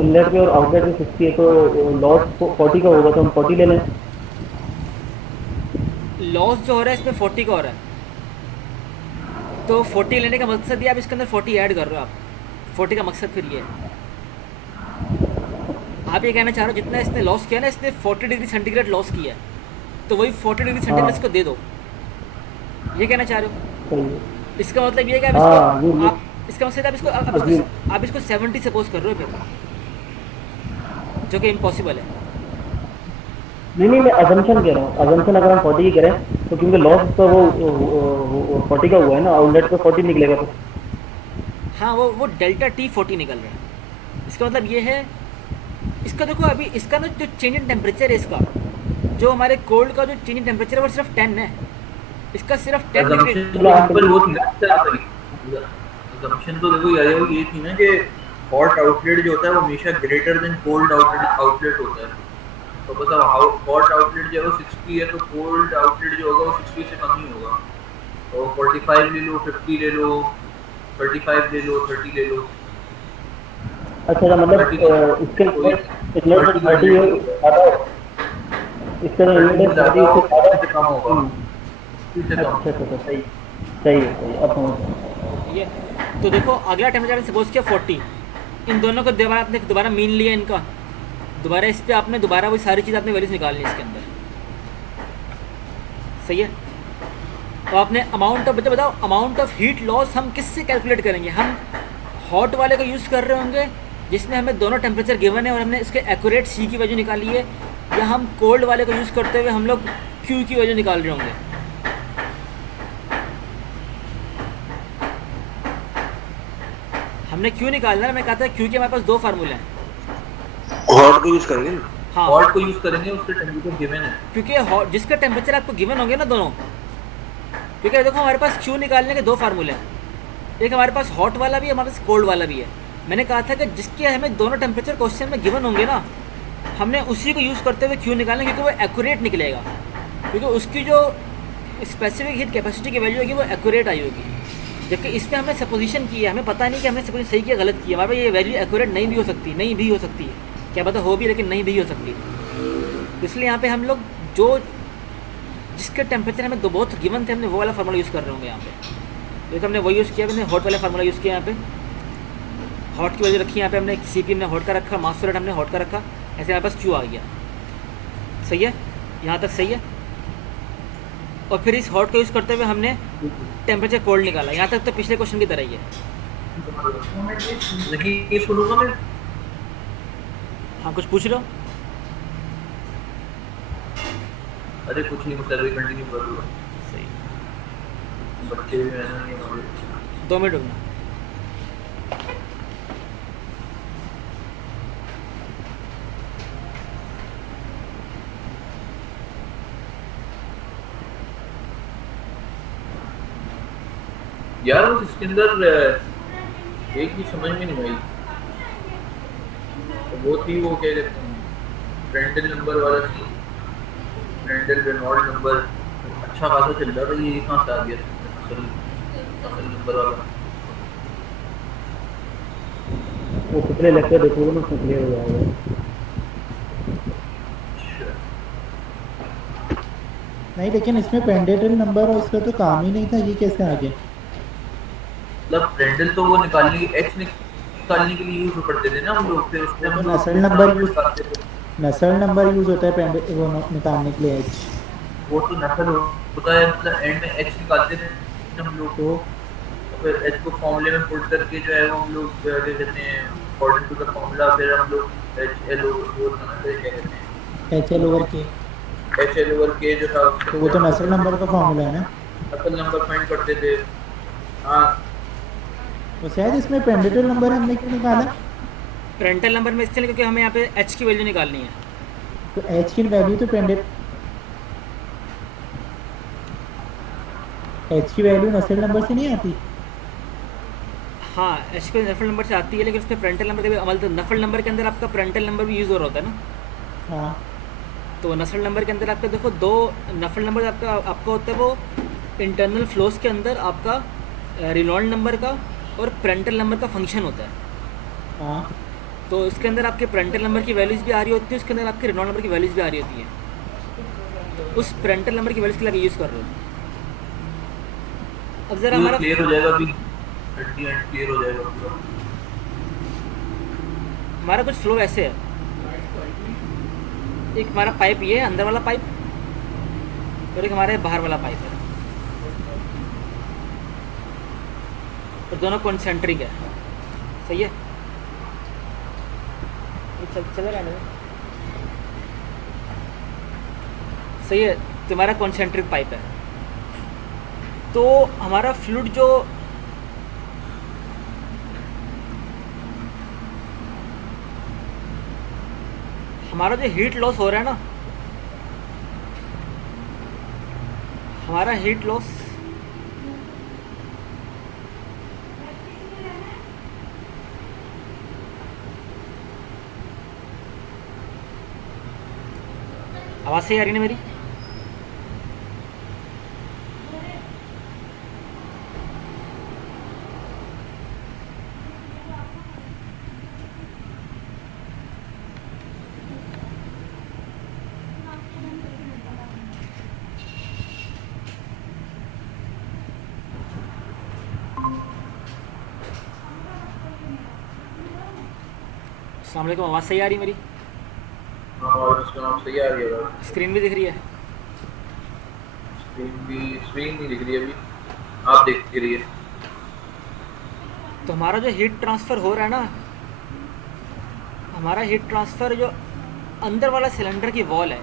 इनलेट पे और आउटलेट में 60 है, तो लॉस 40 का होगा, तो हम 40 ले लें। लॉस जो हो रहा है इसमें 40 का हो रहा है, तो 40 लेने का मकसद ये आप इसके अंदर 40 ऐड कर रहे हो। आप 40 का मकसद फिर ये है, आप ये कहना चाह रहे हो जितना इसने लॉस किया ना, इसने 40 डिग्री सेंटीग्रेड लॉस किया है, तो वही 40 डिग्री सेंटीग्रेड इसको दे दो, ये कहना चाह रहे हो। इसका मतलब ये है कि आप इसका मकसद आप इसको 70 सपोज कर रहे हो फिर, जो कि इम्पॉसिबल है। नहीं मैं अजम्पशन कह रहा हूँ। अजम्पशन अगर हम 40 की करें तो क्योंकि लॉस तो वो 40 का हुआ है ना, आउटलेट पे 40 निकलेगा तो। हाँ वो डेल्टा टी 40 निकल रहा है। इसका मतलब ये है, इसका देखो अभी इसका ना जो चेंज इन टेम्परेचर है, इसका जो हमारे कोल्ड का जो चेंज इन टेम्परेचर है वो सिर्फ 10 है, इसका सिर्फ 10 डिग्री। assumption तो देखो ये थी ना कि हॉट आउटलेट जो होता है वो हमेशा ग्रेटर देन कोल्ड आउटलेट होता है। तो बस अब हॉट आउटलेट जो है वो 60 है, तो कोल्ड आउटलेट जो होगा वो 60 से कम ही होगा। तो 45 ले लो, 50 ले लो, 35 ले लो, 30 ले लो। अच्छा मतलब इसके इनलेट 30 है, इसका इनलेट 30 से कम होगा। इससे कम। अच्छा सही है अब समझ। ठीक है। तो देखो अगला टेम्परेचर सपोज किया 40, इन दोनों को दोबारा आपने दोबारा मीन लिया इनका, दोबारा इस पर आपने दोबारा वही सारी चीज़ आपने वैल्यूज निकालनी है इसके अंदर, सही है। तो आपने अमाउंट ऑफ बताओ अमाउंट ऑफ हीट लॉस हम किससे कैलकुलेट करेंगे? हम हॉट वाले का यूज़ कर रहे होंगे जिसमें हमें दोनों टेम्परेचर गिवन है और हमने इसके एक्यूरेट सी की वैल्यू निकाली है, या हम कोल्ड वाले को यूज़ करते हुए हम लोग क्यू की वैल्यू निकाल रहे होंगे? हमने क्यू निकालना है, मैं कहता है क्यू के हमारे पास दो फार्मूले हैं। हॉट को यूज करेंगे ना, हाँ हॉट को यूज करेंगे, उसके टेम्परेचर गिवन है। क्योंकि हॉट जिसका टेम्परेचर आपको गिवन होंगे ना दोनों, क्योंकि देखो हमारे पास क्यू निकालने के दो फार्मूले हैं, एक हमारे पास हॉट वाला भी है, हमारे पास कोल्ड वाला भी है। मैंने कहा था कि जिसके हमें दोनों टेम्परेचर क्वेश्चन में गिवन होंगे ना, हमने उसी को यूज़ करते हुए क्यू निकालना, क्योंकि वो एक्यूरेट निकलेगा, क्योंकि उसकी जो स्पेसिफिक हीट कैपेसिटी की वैल्यू होगी वो एक्यूरेट आई होगी। जबकि इस पर हमने सपोजिशन की है, हमें पता नहीं कि हमने सपोजिशन सही किया गलत किया, हमारे पास ये वैल्यू एक्यूरेट नहीं भी हो सकती, नहीं भी हो सकती है, क्या पता हो भी लेकिन नहीं भी हो सकती। तो इसलिए यहाँ पे हम लोग जो जिसके टेम्परेचर हमें दो बहुत गिवन थे हमने वो वाला फार्मूला यूज़ कर रहे होंगे यहाँ पे। देखो हमने वही यूज़ किया, हमने हॉट वाला फार्मूला यूज़ किया यहाँ पे, हॉट की वैल्यू रखी यहाँ पे हमने, सीपी हमने हॉट का रखा, मास फ्लो रेट हमने हॉट का रखा, ऐसे हमारे पास क्यू आ गया। सही है, यहाँ तक सही है। और फिर इस हॉट को यूज़ करते हुए हमने टेम्परेचर कोल्ड निकाला, यहाँ तक तो पिछले क्वेश्चन की तरह ही है। लेकिन ये सुनूंगा मैं, हाँ कुछ पूछ रहे हो? अरे कुछ नहीं, मुझे कंटिन्यू कर लो। सही, बच्चे भी मैंने नहीं नॉलेज। 2 मिनट रुकना। यार उस इसके अंदर एक भी समझ में नहीं आई, तो वो थी वो क्या कहते हैं फ्रेंडल नंबर वाला थी, फ्रेंडल रेनॉल्ड नंबर, अच्छा खासा चल रहा था, ये कहाँ से आ गया असल असल नंबर वाला? वो पिछले लेक्चर देखोगे ना उसमें क्लियर हो जाएगा। अच्छा, नहीं लेकिन इसमें पेंडेटल नंबर और इसका तो काम ही नहीं था, ये कैसे आ गया? मतलब फ्रेंडल तो वो निकालने की एच निकालने के लिए यूज करते थे ना हम लोग, फिर उसको हम लोग नसल नंबर यूज निकालते थे। नसल नंबर यूज होता है पेंडे वो निकालने के लिए एच। वो तो नकल होता है, मतलब एंड में एच निकालते थे हम लोग, तो फिर एच को फॉर्मूले में पुट करके जो है वो हम लोग क्या कहते हैं अकॉर्डिंग टू द फॉर्मूला, फिर हम लोग एच एल वो क्या कहते हैं एच एल ओवर के, एच एल ओवर के जो था तो वो तो नसल नंबर का फॉर्मूला है ना। नकल नंबर फाइंड करते थे। हाँ तो शायद इसमें पेंडेटल नंबर हमने क्यों निकाला? पेरेंटल नंबर में इसलिए क्योंकि हमें यहाँ पे एच की वैल्यू निकालनी है। तो एच की वैल्यू तो एच की वैल्यू नसल नंबर से नहीं आती। हाँ एच के नफल नंबर से आती है, लेकिन उसमें पेरेंटल नंबर का भी अमल, तो नफल नंबर के अंदर आपका पेरेंटल नंबर भी यूज़ हो रहा होता है ना। हाँ तो नस्ल नंबर के अंदर आपका देखो दो नफल नंबर आपका होता है वो इंटरनल फ्लोस के अंदर आपका रेनॉल्ड नंबर का और पेरेंटल नंबर का फंक्शन होता है। हाँ तो इसके अंदर आपके पेरेंटल नंबर की वैल्यूज़ भी आ रही होती है, उसके अंदर आपके रेनॉल्ड नंबर की वैल्यूज़ भी आ रही होती है। तो उस पेरेंटल नंबर की वैल्यूज़ के लिए यूज़ कर रहे हो। अब ज़रा हमारा क्लियर हो जाएगा अभी, क्लियर हो जाएगा पूरा। हमारा कुछ फ्लो ऐसे है, एक हमारा पाइप ये है अंदर वाला पाइप, और एक हमारे बाहर वाला पाइप है, और दोनों कॉन्सेंट्रिक है। सही है, चल रहा है सही है। तुम्हारा कॉन्सेंट्रिक पाइप है, तो हमारा फ्लूइड जो हमारा जो हीट लॉस हो रहा है ना, हमारा हीट लॉस आवाज़ सही आ रही है ना मेरी? अस्सलाम वालेकुम, आवाज़ सही आ रही है मेरी? हाँ, और उसका नाम सही आ रही है बात। स्क्रीन भी दिख रही है? स्क्रीन नहीं दिख रही अभी, आप देख रही है। तो हमारा जो हीट ट्रांसफ़र हो रहा है ना, हमारा हीट ट्रांसफ़र जो अंदर वाला सिलेंडर की वॉल है,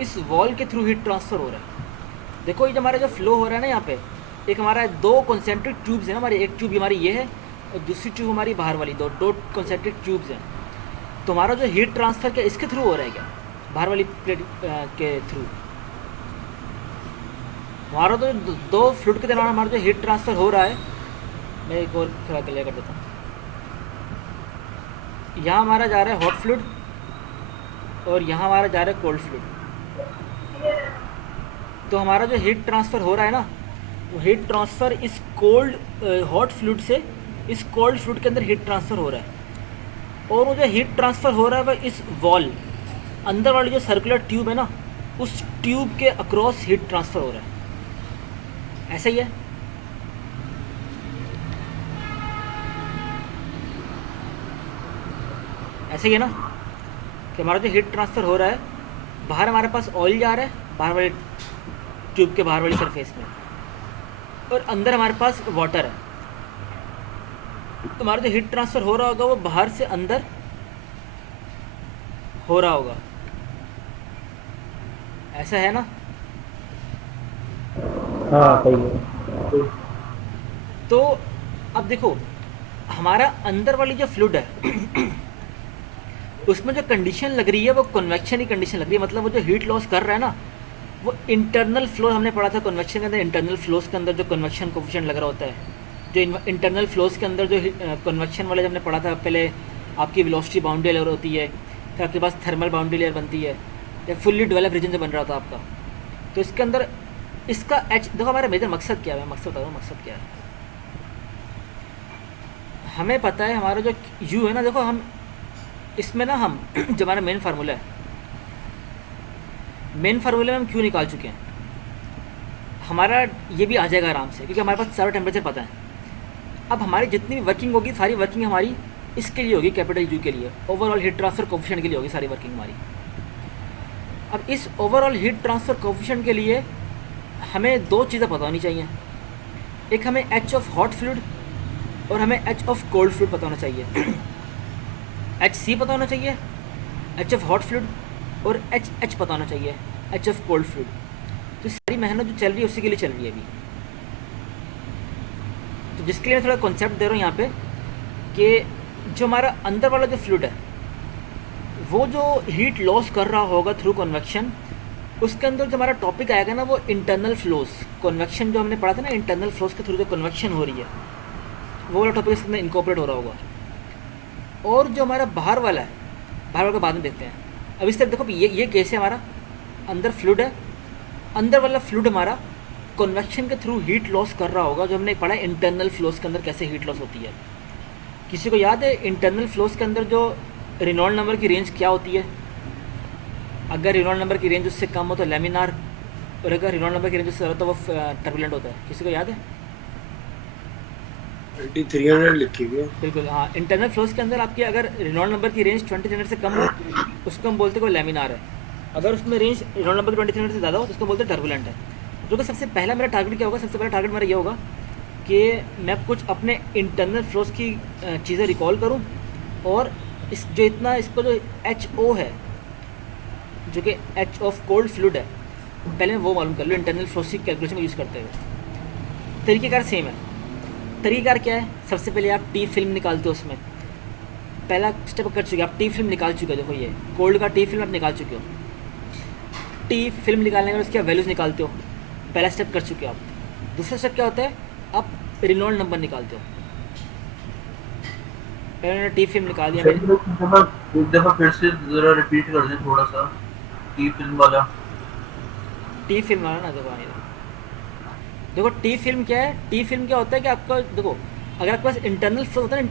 इस वॉल के थ्रू हीट ट्रांसफ़र हो रहा है। देखो ये जो हमारा जो फ्लो हो रहा है ना, यहाँ पे एक हमारा दो कॉन्सेंट्रिक ट्यूब्स हैं ना हमारी, एक ट्यूब हमारी ये है और दूसरी ट्यूब हमारी बाहर वाली, दो दो कॉन्सेंट्रिक ट्यूब्स हैं। तो हमारा जो हीट ट्रांसफ़र क्या इसके थ्रू हो रहा है क्या, बाहर वाली प्लेट के थ्रू? हमारा तो दो फ्लूइड के दौरान हमारा जो हीट ट्रांसफ़र हो रहा है, मैं एक और थोड़ा क्लियर कर देता हूँ। यहाँ हमारा जा रहा है हॉट फ्लूइड और यहाँ हमारा जा रहा है कोल्ड फ्लूइड। तो हमारा जो हीट ट्रांसफ़र हो रहा है ना, वो हीट ट्रांसफ़र इस कोल्ड हॉट फ्लूइड से इस कोल्ड फ्लूइड के अंदर हीट ट्रांसफ़र हो रहा है। और वो जो हीट ट्रांसफ़र हो रहा है वह इस वॉल अंदर वाली जो सर्कुलर ट्यूब है ना, उस ट्यूब के अक्रॉस हीट ट्रांसफ़र हो रहा है। ऐसा ही है। ऐसे ही है ना कि हमारा जो हीट ट्रांसफ़र हो रहा है, बाहर हमारे पास ऑयल जा रहा है बाहर वाले ट्यूब के बाहर वाली सरफेस में, और अंदर हमारे पास वाटर है। तो हमारा जो हीट ट्रांसफ़र हो रहा होगा वो बाहर से अंदर हो रहा होगा। ऐसा है ना? हाँ सही है। तो अब देखो हमारा अंदर वाली जो फ्लूइड है उसमें जो कंडीशन लग रही है वो कन्वेक्शन ही कंडीशन लग रही है। मतलब वो जो हीट लॉस कर रहा है ना, वो इंटरनल फ्लो हमने पढ़ा था कन्वेक्शन के अंदर, इंटरनल फ्लोज के अंदर जो कन्वेक्शन कोफिशिएंट लग रहा होता है, जो इंटरनल फ्लोज के अंदर जो कन्वेक्शन वाले जो हमने पढ़ा था, पहले आपकी वेलोसिटी बाउंड्री लेयर होती है, फिर आपके पास थर्मल बाउंड्री लेयर बनती है, या फुल्ली डेवलप रीजन जो बन रहा था आपका। तो इसके अंदर इसका एच, देखो हमारा मेजर मकसद क्या है, मकसद बता रहा हूँ मकसद क्या है। हमें पता है हमारा जो यू है ना, देखो हम इसमें ना हम जो हमारा मेन फार्मूला है, मेन फार्मूले में हम क्यों निकाल चुके हैं, हमारा ये भी आ जाएगा आराम से, क्योंकि हमारे पास सारा टेम्परेचर पता है। अब हमारी जितनी भी वर्किंग होगी सारी वर्किंग हमारी इसके लिए होगी, कैपिटल यू के लिए, ओवरऑल हीट ट्रांसफ़र कोफिशिएंट के लिए होगी सारी वर्किंग हमारी। अब इस ओवरऑल हीट ट्रांसफ़र कोफिशिएंट के लिए हमें दो चीज़ें पता होनी चाहिए। एक हमें एच ऑफ हॉट फ्लूइड और हमें एच ऑफ कोल्ड फ्लूइड पता होना चाहिए। एच सी पता होना चाहिए, एच ऑफ हॉट फ्लूइड, और एच एच पता होना चाहिए, एच ऑफ कोल्ड फ्लूइड। तो सारी मेहनत जो चल रही है उसी के लिए चल रही है अभी। तो जिसके लिए मैं थोड़ा कॉन्सेप्ट दे रहा हूँ यहाँ पे कि जो हमारा अंदर वाला जो फ्लूइड है वो जो हीट लॉस कर रहा होगा थ्रू कन्वेक्शन, उसके अंदर जो हमारा टॉपिक आएगा ना वो इंटरनल फ्लोज, कन्वेक्शन जो हमने पढ़ा था ना, इंटरनल फ्लोज के थ्रू जो कन्वेक्शन हो रही है वो वाला टॉपिक इसके अंदर इनकॉर्पोरेट हो रहा होगा। और जो हमारा बाहर वाला है, बाहर वाला को बाद में देखते हैं। अब इस तरफ देखो ये केस है, हमारा अंदर फ्लूइड है, अंदर वाला फ्लूइड हमारा कन्वेक्शन के थ्रू हीट लॉस कर रहा होगा, जो हमने पढ़ा है इंटरनल फ्लोज के अंदर कैसे हीट लॉस होती है। किसी को याद है इंटरनल फ्लोज के अंदर जो रेनॉल्ड नंबर की रेंज क्या होती है? अगर रेनॉल्ड नंबर की रेंज उससे कम हो तो लैमिनार, और अगर रेनॉल्ड नंबर की रेंज उससे ज़्यादा तो वो टर्बुलेंट होता है। किसी को याद है? 300 लिखी हुई है। बिल्कुल हाँ, इंटरनल फ्लोज के अंदर आपकी अगर रेनॉल्ड नंबर की रेंज 2300 से कम हो उसको हम बोलते हैं कोई लैमिनार है। अगर उसमें रेंज रेनॉल्ड नंबर 2300 से ज़्यादा हो तो उसको बोलते हैं टर्बुलेंट है। जो कि सबसे पहला मेरा टारगेट क्या होगा, सबसे पहला टारगेट मेरा ये होगा कि मैं कुछ अपने इंटरनल फ्लोज की चीज़ें रिकॉल करूँ, और इस जो इतना इसको जो एच ओ है, जो कि एच ऑफ कोल्ड फ्लूइड है, पहले मैं वो मालूम कर लूँ इंटरनल फ्लोज की कैलकुलेशन में यूज़ करते हुए। तरीक़ेकार सेम है। तरीक़ेकार क्या है? सबसे पहले आप टी फिल्म निकालते हो, उसमें पहला स्टेप कर चुके, आप टी फिल्म निकाल चुके हो। देखो ये कोल्ड का टी फिल्म आप निकाल चुके हो। टी फिल्म निकालने के बाद उसके वैल्यूज़ निकालते हो, पहला स्टेप कर चुके हो आप। दूसरा स्टेप क्या होता है? आप रेनॉल्ड नंबर निकालते हो। पहले मैंने टी फिल्म निकाल दिया, एक दफ़ा फिर से ज़रा रिपीट कर दें थोड़ा सा, टी फिल्म वाला। टी फिल्म वाला ना, देखो टी फिल्म क्या है? टी फिल्म क्या होता है कि आपका देखो, अगर आपके पास इंटरनल फ्लोज होता है ना,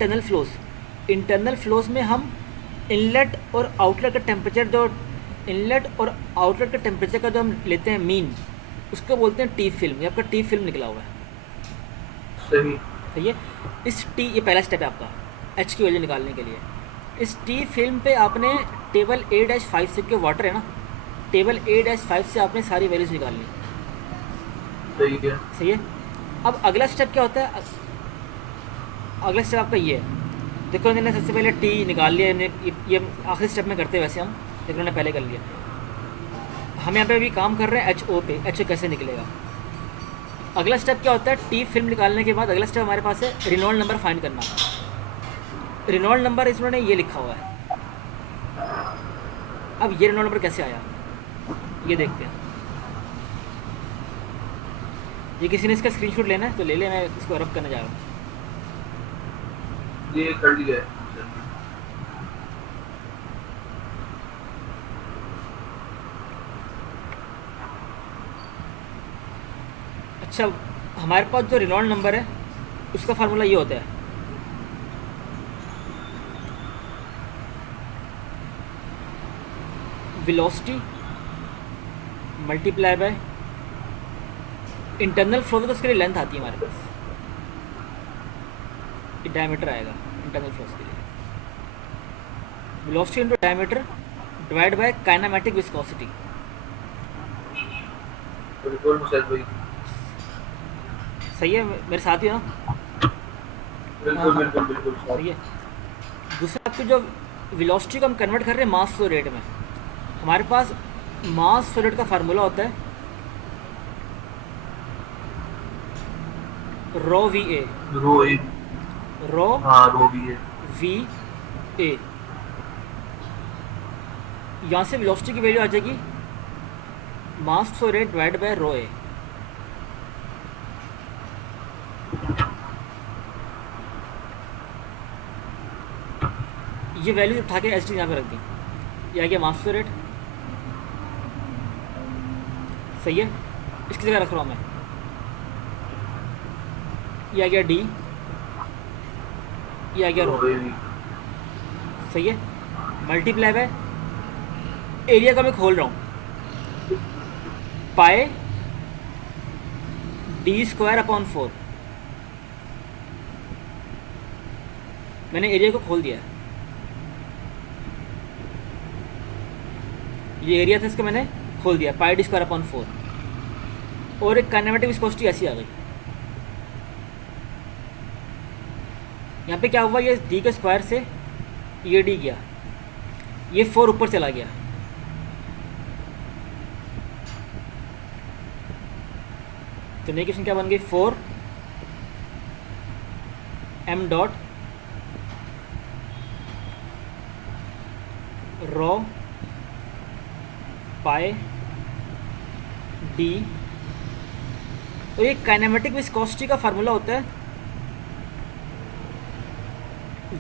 इंटरनल फ्लोज में हम इनलेट और आउटलेट का टेम्परेचर, जो इनलेट और आउटलेट के टेम्परेचर का जो हम लेते हैं मीन, उसको बोलते हैं टी फिल्म। ये आपका टी फिल्म निकला हुआ है। सही। सही है। इस टी, ये पहला स्टेप है आपका। एच की वैल्यू निकालने के लिए। इस टी फिल्म पे आपने टेबल A-5 से, के वाटर है ना, टेबल A-5 से आपने सारी वैल्यूज़ निकालनी। सही है। सही है। अब अगला स्टेप क्या होता है? अगला स्टेप आपका ये है, देखो मैंने सबसे पहले टी निकाल लिया, ये आखिरी स्टेप में करते हैं वैसे हम, लेकिन मैंने पहले कर लिया। हम यहाँ पे अभी काम कर रहे हैं HO पे, HO कैसे निकलेगा। अगला स्टेप क्या होता है? टी फिल्म निकालने के बाद अगला स्टेप हमारे पास है रेनॉल्ड नंबर फाइंड करना। रेनॉल्ड नंबर इसमें ये लिखा हुआ है। अब ये रेनॉल्ड नंबर कैसे आया ये देखते हैं। ये किसी ने इसका स्क्रीनशॉट लेना है तो ले ले, मैं इसको रब करने जा रहा हूँ। ये कर लिया है। अच्छा, हमारे पास जो रेनॉल्ड नंबर है उसका फार्मूला ये होता है, velocity multiply by internal flow, तो उसके लिए लेंथ आती है हमारे पास, डायमीटर आएगा इंटरनल फ्लोस के लिए। Velocity into diameter divide by kinematic viscosity. बिल्कुल मुसैद भाई, सही है, मेरे साथ ही हो ना? बिल्कुल बिल्कुल बिल्कुल सही है। दूसरा आपकी जो वेलोसिटी को हम कन्वर्ट कर रहे हैं मास फ्लो रेट में, हमारे पास मास फ्लो रेट का फार्मूला होता है रो वी ए, रो ए, रो हाँ रो भी है। V A. यहाँ से वेलोसिटी की वैल्यू आ जाएगी mass flow rate divide by rho A. ये वैल्यू उठा के एच डी यहाँ पे रख दी, ये आ गया मास फ्लो रेट। सही है, इसकी जगह रख रहा हूँ मैं, ये आ गया डी, ये आ गया रो। सही है, मल्टीप्लाई बाय एरिया का मैं खोल रहा हूँ, पाए d²/4। मैंने एरिया को खोल दिया है, ये एरिया था इसका मैंने खोल दिया, पाई d²/4। और एक काइनेमेटिक विस्कोसिटी ऐसी आ गई। यहाँ पे क्या हुआ, ये d के स्क्वायर से ये d गया, ये 4 ऊपर चला गया। तो नई इक्वेशन क्या बन गई, 4m डॉट रो पाए डी। और ये काइनेमेटिक विस्कोसिटी का फार्मूला होता है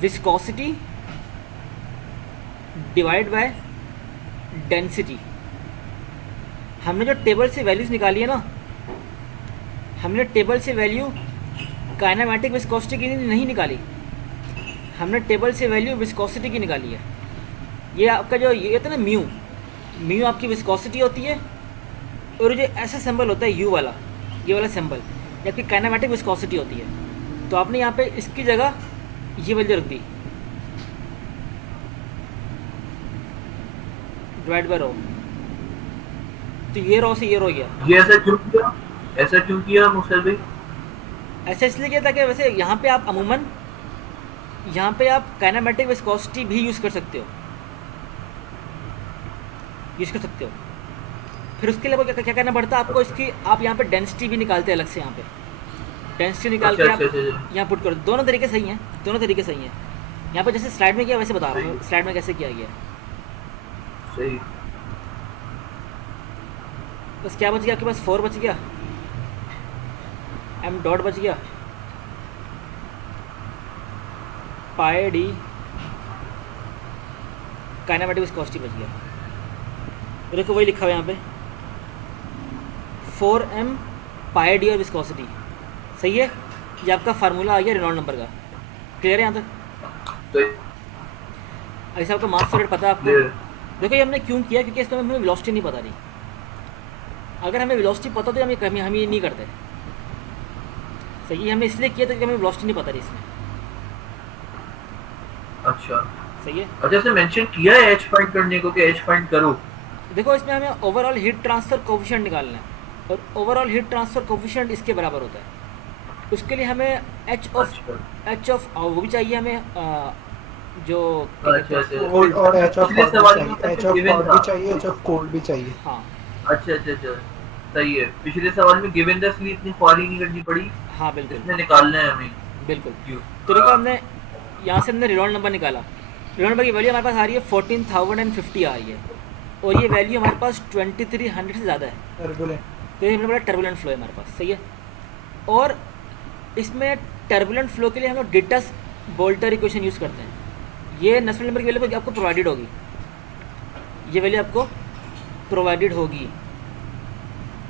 विस्कोसिटी डिवाइड बाय डेंसिटी। हमने जो टेबल से वैल्यूज निकाली है ना, हमने टेबल से वैल्यू काइनेमेटिक विस्कोसिटी की नहीं निकाली, हमने टेबल से वैल्यू विस्कोसिटी की निकाली है। ये आपका जो ये होता है ना म्यू, म्यू आपकी विस्कोसिटी होती है, और जो ऐसा सिंबल होता है यू वाला, ये वाला सिंबल, ये आपकी काइनेमेटिक विस्कोसिटी होती है। तो आपने यहाँ पे इसकी जगह ये वैल्यू रख दी, डिवाइड बाय रो। तो ये रो से ये रो गया। ये ऐसा क्यों किया, ऐसा क्यों किया मुसैद भाई? ऐसा इसलिए किया था कि वैसे यहाँ पे आप अमूमन यहाँ पे आप काइनेमेटिक विस्कोसिटी भी यूज़ कर सकते हो, फिर उसके लिए क्या क्या करना पड़ता है आपको, इसकी आप यहाँ पे डेंसिटी भी निकालते हैं अलग से। यहाँ पे डेंसिटी निकाल के आप यहाँ पुट करो। दोनों तरीके सही हैं, दोनों तरीके सही हैं। यहाँ पे जैसे स्लाइड में किया वैसे बता रहा हूँ, स्लाइड में कैसे किया गया है। सही। बस क्या बच गया आपके पास, 4 बच गया, m डॉट बच गया, पाई डी काइनेमेटिक विस्कोसिटी बच गया। देखो वही लिखा हुआ है यहाँ पे 4m पाई डी और विस्कोसिटी। सही है, ये आपका फार्मूला आ गया रेनॉल्ड नंबर का। क्लियर है यहाँ तक? ऐसा आपका मास फ्लो रेट पता है आपको? देखो ये हमने क्यों किया, क्योंकि इसमें हमें वेलोसिटी नहीं पता रही। अगर हमें वेलोसिटी पता तो हम ये नहीं करते। सही, हमने इसलिए किया था कि हमें वेलोसिटी नहीं पता रही इसमें। अच्छा सही है। अच्छा, से मेंशन किया है एच फाइंड करने को कि एच फाइंड करो? देखो इसमें हमें ओवरऑल हीट ट्रांसफ़र कोफिशिएंट निकालना है, और ओवरऑल हीट ट्रांसफ़र कोफिशिएंट इसके बराबर होता है। उसके लिए हमें अच्छा एच ऑफ वो भी चाहिए हमें, जो क्या कहते अच्छा हैं। अच्छा, और एच ऑफ पिछले हॉट भी सवाल में चाहिए, एच मतलब ऑफ गिवन हॉट था। भी चाहिए, एच ऑफ कोल्ड भी चाहिए। हाँ अच्छा अच्छा अच्छा, सही है। पिछले सवाल में गिवन था इसलिए इतनी ख्वारी नहीं करनी पड़ी, हाँ बिल्कुल इसमें निकालना है हमें। बिल्कुल। क्यों? तो देखो हमने यहाँ से हमने रेनॉल्ड नंबर निकाला। रेनॉल्ड नंबर की वैल्यू हमारे पास आ रही है 14,050 आ रही है, और ये वैल्यू हमारे पास 2300 से ज़्यादा है। टर्बुलेंट। तो ये हमने बोला टर्बुलेंट फ्लो है हमारे पास, सही है। और इसमें टर्बुलेंट फ्लो के लिए हम लोग डिटस बोल्टर इक्वेशन यूज़ करते हैं। ये नस्ल नंबर की वैल्यू आपको प्रोवाइडेड होगी, ये वैल्यू आपको प्रोवाइडेड होगी।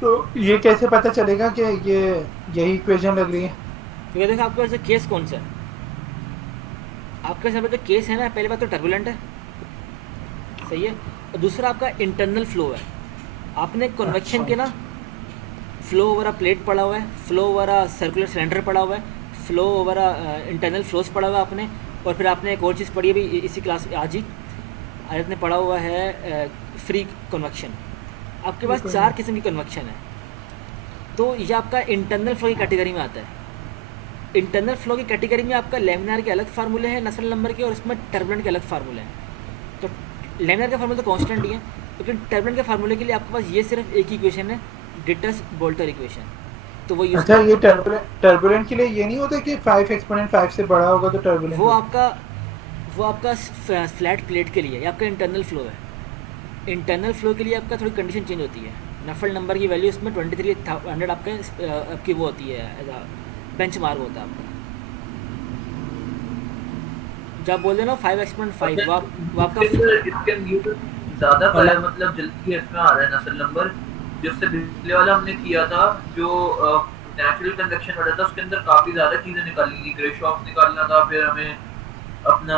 तो ये कैसे पता चलेगा कि ये यही इक्वेशन लग रही है? तो देखो आपके पास केस कौन सा है, आपके सामने जो केस है ना, पहली बात तो टर्बुलेंट है, सही है। और दूसरा आपका इंटरनल फ्लो है। आपने कन्वेक्शन के ना फ्लो ओवर अ प्लेट पढ़ा हुआ है, flow over a circular cylinder पढ़ा हुआ है, flow over a internal flows पढ़ा हुआ है आपने। और फिर आपने एक और चीज़ पढ़ी है भी इसी क्लास आज ही, आज आपने पढ़ा हुआ है फ्री कन्वेक्शन। आपके पास 4 किस्म की कन्वेक्शन है। तो ये आपका इंटरनल फ्लो की कैटेगरी में आता है। इंटरनल फ्लो की कैटेगरी में आपका लेमिनार के अलग फार्मूले हैं नस्ल नंबर के, और इसमें टर्बुलेंट के अलग फार्मूले हैं। तो लेमिनार का फार्मूला तो कांस्टेंट ही है, लेकिन टर्बुलेंट के फार्मूले के लिए आपके पास ये सिर्फ एक ही इक्वेशन है, डिटस बोल्टर इक्वेशन। तो वो यूज़ अच्छा, ये टर्बुलेंट के लिए ये नहीं होता कि 5 एक्सपोनेंट 5 से बड़ा होगा तो टर्बुलेंट वो होगा? आपका वो आपका फ्लैट प्लेट के लिए, ये आपका इंटरनल फ्लो है। इंटरनल फ्लो के लिए आपका थोड़ी कंडीशन चेंज होती है। नफल नंबर की वैल्यू इसमें 2300 आपकी वो होती है, बेंच मार्क होता है आपका। जब बोल देना 5 एक्सपोनेंट 5 वो आपका इसके अंदर ज्यादा कलर मतलब जल्दी इसमें आ रहा है नस्ल नंबर, जिससे पिछले वाला हमने किया था जो नेचुरल कन्वेक्शन वाला था, उसके अंदर काफी ज्यादा चीजें निकालनी थी। ग्रेशॉफ्स निकालना था, फिर हमें अपना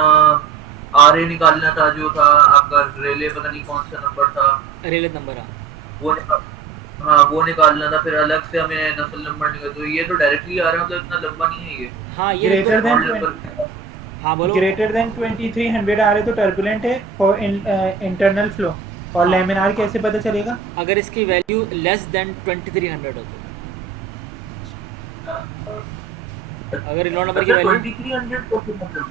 आरए निकालना था, जो था आपका रेले, पता नहीं कौन सा नंबर था रेले नंबर। हाँ वो हाँ वो निकालना था, फिर अलग से हमें नस्ल नंबर निकाल। तो ये तो डायरेक्टली आ रहा है, तो इतना लंबा नहीं है ये। हाँ ये ग्रेटर तो, देन हाँ बोलो। ग्रेटर देन 2300 आ रहे तो टर्बुलेंट है फॉर इंटरनल फ्लो। और हाँ लेमिनार कैसे पता चलेगा? अगर इसकी वैल्यू लेस देन 2300 हो तो, अगर रेनॉल्ड नंबर की अच्छा, वैल्यू 2300 को फिर मतलब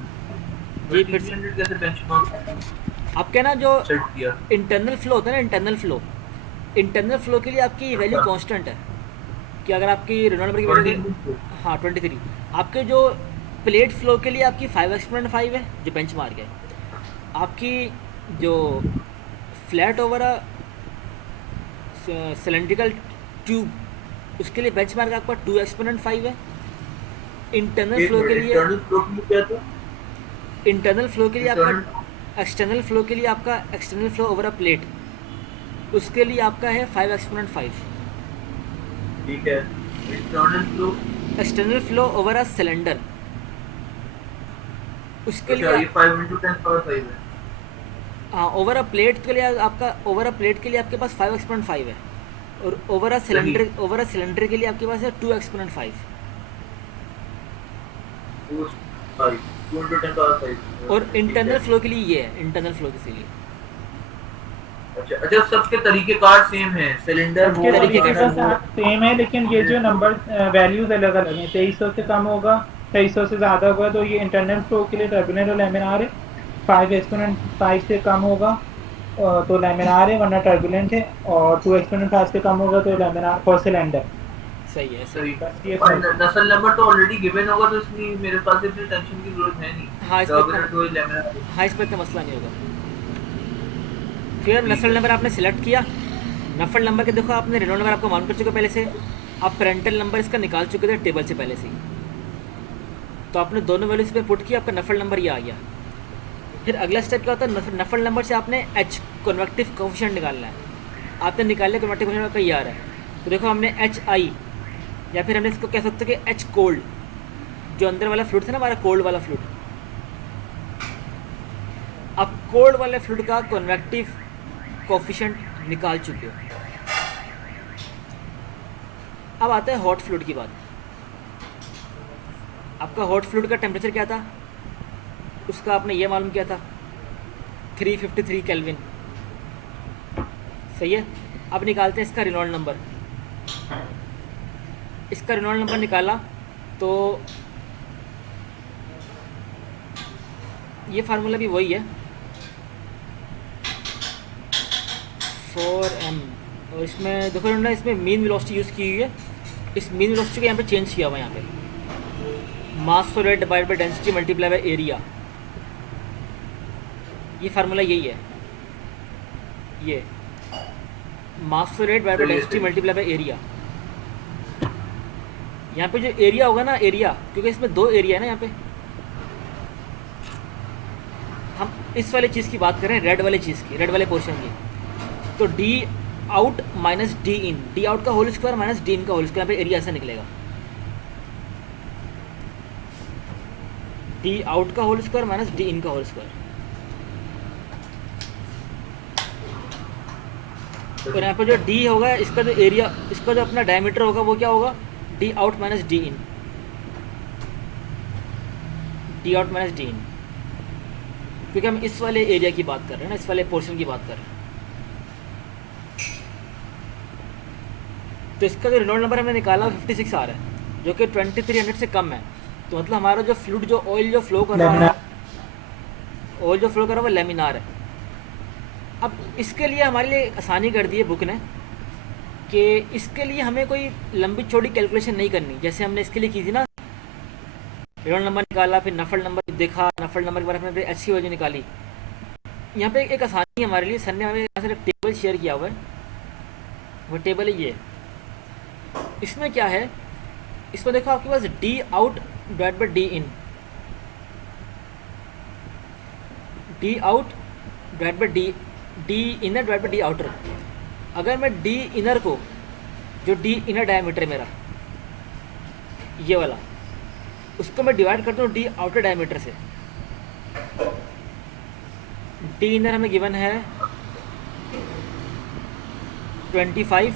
जी फिर से 2300 कैसे बेंचमार्क आपके ना जो सेट किया? इंटरनल फ्लो होता है ना, इंटरनल फ्लो के लिए आपकी वैल्यू अच्छा। कांस्टेंट है। कि अगर आपकी रेनॉल्ड नंबर की वैल्यू 2300 हाँ 23, आपके जो प्लेट फ्लो के लिए आपकी 5 एक्सपोनेंट 5 है जो बेंच मार्क है। आपकी जो फ्लैट ओवर सिलेंड्रिकल ट्यूब, उसके लिए बेंच मार्क आपका 2 एक्सपोनेंट 5 है। इंटरनल फ्लो के लिए इंटरनल फ्लो के लिए क्या था? इंटरनल फ्लो के लिए इंटरनल आपका एक्सटर्नल फ्लो के लिए आपका external flow over a plate, उसके लिए आपका है 5 एक्सपोनेंट 5। ठीक है। Internal flow, external flow over a cylinder, उसके अच्छा लिए ये 5 × 10⁵ है। हाँ ओवर अ प्लेट के लिए आपका ओवर अ प्लेट के लिए आपके पास 5 एक्सपोनेंट 5 है, और ओवर अ सिलेंडर के लिए आपके पास है 2 एक्सपोनेंट 5। तो 5 2 × 10⁵ और ठीक इंटरनल है। फ्लो के लिए ये है, इंटरनल फ्लो के लिए अच्छा अच्छा, सबके तरीकेकार सेम है, सिलेंडर सबके हो तरीके तरीके का का सेम है, लेकिन ये जो नंबर वैल्यूज अलग अलग हैं। 2300 से कम होगा, 2300 से ज़्यादा होगा तो ये इंटरनल फ्लो के लिए टर्बुलेंट और लेमिनार है। 5 एक्सपोनेंट 5 से कम होगा तो लेमिनार है वरना टर्बुलेंट है, और 2 एक्सपोनेंट 5 से कम होगा तो लेमिनार फॉर सिलेंडर। सही है। सही। बस ये और फर्क है। नस्ल नंबर तो ऑलरेडी गिवन होगा, तो इसलिए मेरे पास इतनी टेंशन की जरूरत है नहीं। हाँ इस पर टर्बुलेंट हो लेमिनार हो। हाँ इस पर इतना मसला नहीं होगा। फिर नस्ल नंबर आपने सिलेक्ट किया, नफल नंबर के देखो आपने रेनॉल्ड नंबर आपको मालूम कर चुके पहले से, आप पेरेंटल नंबर इसका निकाल चुके थे टेबल से पहले से ही, तो आपने दोनों वैल्यूज पे पुट किया, आपका नफल नंबर ये आ गया। फिर अगला स्टेप क्या होता है, नफल नंबर से आपने एच कन्वेक्टिव कोफिशिएंट निकालना है। आपने निकाल लिया, कन्वेक्टिव कोफिशिएंट आपका ये आ रहा है। तो देखो हमने एच आई, या फिर हमने इसको कह सकते हैं कि एच कोल्ड, जो अंदर वाला फ्लूइड था ना हमारा कोल्ड वाला फ्लूइड, अब कोल्ड वाले फ्लूइड का कन्वेक्टिव कोफिशिएंट निकाल चुके हो। अब आता है हॉट फ्लूइड की बात। आपका हॉट फ्लूइड का टेम्परेचर क्या था? उसका आपने ये मालूम किया था 353 केल्विन, सही है। अब निकालते हैं इसका रेनॉल्ड नंबर। इसका रेनॉल्ड नंबर निकाला तो ये फार्मूला भी वही है 4m, और इसमें देखो उन्होंने इसमें मीन वेलोसिटी यूज़ की हुई है। इस मीन वेलोसिटी को यहाँ पे चेंज किया हुआ है, यहाँ पे मास flow rate divide by density multiply by area, ये फार्मूला यही है, ये मास flow rate divide by density multiply by area. यहाँ पे जो एरिया होगा ना, एरिया, क्योंकि इसमें दो एरिया है ना यहाँ पे, हम इस वाले चीज़ की बात करें, रेड वाले चीज़ की, रेड वाले पोर्शन की, तो D out minus D in, D out का होल स्क्वायर माइनस डी इन का होल स्क्वायर, यहाँ पे एरिया ऐसा निकलेगा, डी आउट का होल स्क्वायर माइनस डी इन का होल स्क्वायर। और यहाँ पे जो डी होगा, इसका जो एरिया, इसका जो अपना डायमीटर होगा वो क्या होगा, D out minus D in, D out minus D इन, क्योंकि हम इस वाले एरिया की बात कर रहे हैं ना, इस वाले पोर्शन की बात कर रहे हैं। तो इसका जो रेनॉल्ड नंबर हमने निकाला 56 आ रहा है, जो कि 2300 से कम है। तो मतलब हमारा जो फ्लूइड, जो ऑयल जो फ्लो कर रहा है, ऑयल जो फ्लो कर रहा है वो लेमिनार है। अब इसके लिए हमारे लिए आसानी कर दी है बुक ने कि इसके लिए हमें कोई लंबी चौड़ी कैलकुलेशन नहीं करनी, जैसे हमने इसके लिए की थी ना, रेनॉल्ड नंबर निकाला, फिर नफल नंबर देखा, नफल नंबर के बाद हमने एच की वैल्यू निकाली। यहाँ पे एक आसानी है हमारे लिए, सर ने हमें यहाँ से एक टेबल शेयर किया हुआ है, वो टेबल है ये। इसमें क्या है, इसमें देखो आपके पास D out divide by D in, D out divide by D inner divide by D outer. अगर मैं डी इनर को, जो डी इनर डायमीटर है मेरा ये वाला, उसको मैं डिवाइड करता हूँ डी आउटर डायमीटर से। डी इनर हमें गिवन है 25,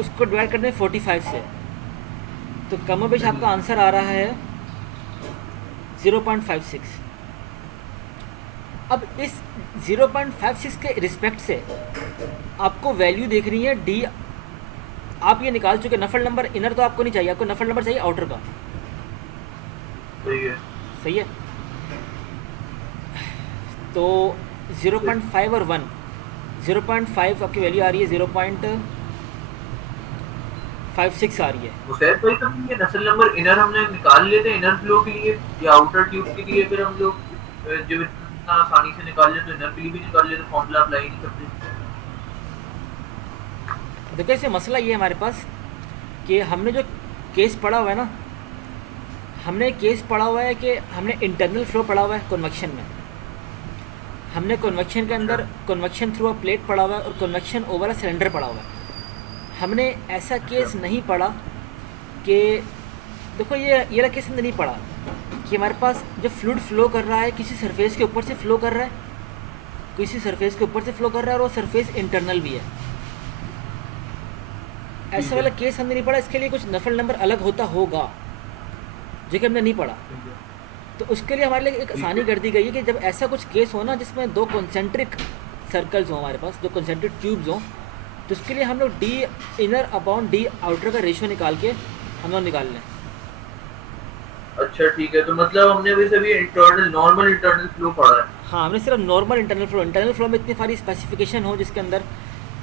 उसको डिवाइड करते हैं 45 से, तो कम बेश आपका आंसर आ रहा है 0.56। अब इस 0.56 के रिस्पेक्ट से आपको वैल्यू देख रही है डी, आप ये निकाल चुके नफल नंबर, इनर तो आपको नहीं चाहिए, आपको नफल नंबर चाहिए आउटर का, सही है, सही है। तो 0.5 और 1, 0.5 आपकी वैल्यू आ रही है 0.56 आ रही है। मुसैद भाई तो ये नस्ल नंबर इनर हमने निकाल लिए थे इनर फ्लो के लिए या आउटर ट्यूब के लिए, फिर हम लोग जब इतना आसानी से निकाल ले तो इनर के लिए भी निकाल ले, तो फॉर्मूला अप्लाई नहीं करते। देखो इसे मसला ये है हमारे पास कि हमने जो केस पढ़ा हुआ है ना, हमने केस पढ़ा हुआ है कि हमने इंटरनल फ्लो पढ़ा हुआ है कन्वेक्शन में, हमने कन्वेक्शन के अंदर कन्वेक्शन थ्रू अ प्लेट पढ़ा हुआ है और कन्वेक्शन ओवर अ सिलेंडर पढ़ा हुआ है। हमने ऐसा केस नहीं पढ़ा कि देखो ये वाला केस हमने नहीं पढ़ा कि हमारे पास जो फ्लूइड फ्लो कर रहा है किसी सरफेस के ऊपर से फ्लो कर रहा है, किसी सरफेस के ऊपर से फ्लो कर रहा है और वो सरफेस इंटरनल भी है, ऐसा वाला केस हमने नहीं पढ़ा। इसके लिए कुछ नफल नंबर अलग होता होगा जो कि हमने नहीं पढ़ा, तो उसके लिए हमारे लिए एक आसानी कर दी गई है कि जब ऐसा कुछ केस हो ना जिसमें दो कॉन्सेंट्रिक सर्कल्स हो हमारे पास, दो कॉन्सेंट्रिक ट्यूब्स हों, तो उसके लिए हम लोग D inner upon D outer का रेशियो निकाल के हम लोग निकाल लें। अच्छा ठीक है, तो मतलब हमने वैसे भी इंटरनल नॉर्मल इंटरनल फ्लो पढ़ा है। हाँ, हमने सिर्फ नॉर्मल इंटरनल फ्लो में इतनी सारी स्पेसिफिकेशन हो जिसके अंदर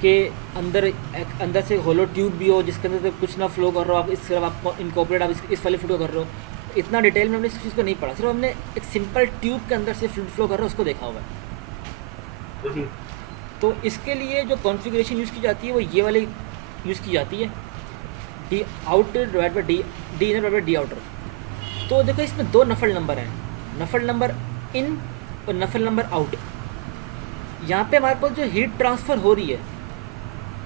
के अंदर से होलो ट्यूब भी हो जिसके अंदर से कुछ ना फ्लो कर रहे हो, आप इस सिर्फ आप इनकॉर्पोरेट आप इस वाले फ्लो कर रहे हो, इतना डिटेल में हमने इस चीज़ को नहीं पढ़ा, सिर्फ हमने एक सिंपल ट्यूब के अंदर से फ्लो कर रहा है उसको देखा हुआ है। तो इसके लिए जो कॉन्फ़िगरेशन यूज़ की जाती है वो ये वाली यूज़ की जाती है, D out divide by D inner divide by D outer. तो देखो इसमें दो नफल नंबर हैं, नफल नंबर इन और नफल नंबर आउट। यहाँ पे हमारे पास जो हीट ट्रांसफ़र हो रही है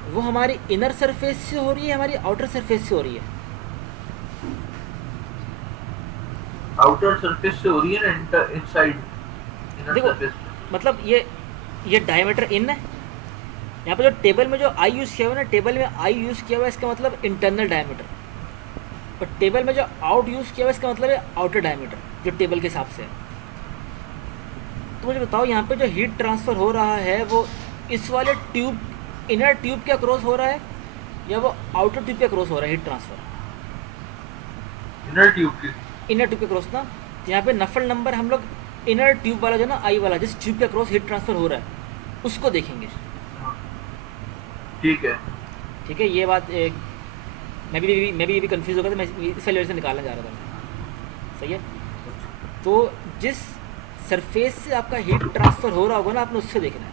वो हमारी इनर सरफेस से हो रही है, हमारी आउटर सरफेस से हो रही है। आउटर सरफेस से हो रही है ना, इनसाइड इनर देखो सरफेस। मतलब ये डायमीटर इन है, यहाँ पे जो टेबल में जो आई यूज़ किया हुआ है ना, टेबल में आई यूज़ किया हुआ है इसका मतलब इंटरनल डायमीटर, और टेबल में जो आउट यूज़ किया हुआ है इसका मतलब है आउटर डायमीटर जो टेबल के हिसाब से है। तो मुझे बताओ यहाँ पे जो हीट ट्रांसफ़र हो रहा है वो इस वाले ट्यूब, इनर ट्यूब के अक्रॉस हो रहा है या वो आउटर ट्यूब के अक्रॉस हो रहा है हीट ट्रांसफ़र? इनर ट्यूब की। इनर ट्यूब के अक्रॉस ना, तो यहाँ पे नफल नंबर हम लोग इनर ट्यूब वाला जो ना आई वाला जिस ट्यूब के अक्रॉस हीट ट्रांसफ़र हो रहा है उसको देखेंगे। ठीक है। ठीक है, ये बात एक मैं भी ये भी कंफ्यूज हो गया था, मैं इस लेयर से निकालने जा रहा था मैं। सही है, तो जिस सरफेस से आपका हीट ट्रांसफ़र हो रहा होगा ना आपने उससे देखना है।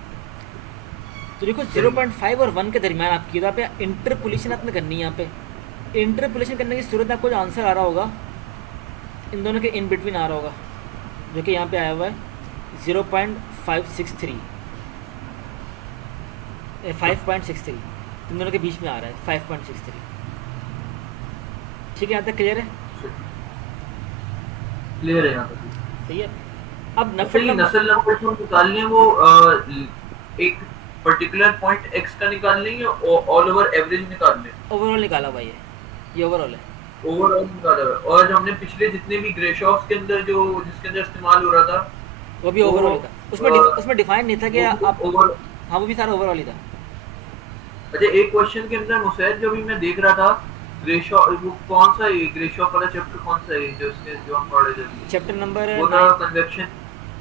तो देखो 0.5 और 1 के दरमियान आपकी यहाँ पे इंटरपोलेशन आपने करनी है। यहाँ पे इंटरपोलेशन करने की सूरत में आपको जो आंसर आ रहा होगा इन दोनों के इन बिटवीन आ रहा होगा, जो कि यहाँ पे आया हुआ है 0.563 5.63, इन दोनों के बीच में आ रहा है 5.63। ठीक है, यहाँ तक क्लियर है? क्लियर है यहाँ तक। सही है। अब नफल नंबर जो निकालने वो एक पर्टिकुलर पॉइंट x का निकाल लेंगे ऑल ओवर एवरेज निकाल लें। ओवरऑल निकाला हुआ ये ओवरऑल है। ओवरऑल निकाला हुआ। और हमने पिछले जितने भी ग्रेशॉफ्स के अंदर जो जिसके अंदर इस्तेमाल हो रहा था वो भी ओवरऑल था, उसमें डिफाइन नहीं था कि आप हाँ वो भी सारा ओवरऑल ही था। अच्छा, एक क्वेश्चन के अंदर मुसैद जो भी मैं देख रहा था ग्रेशॉफ, वो कौन सा है ग्रेशॉफ वाला चैप्टर कौन सा है जो इसके जो हम पढ़ रहे थे? चैप्टर नंबर वो था कन्वेक्शन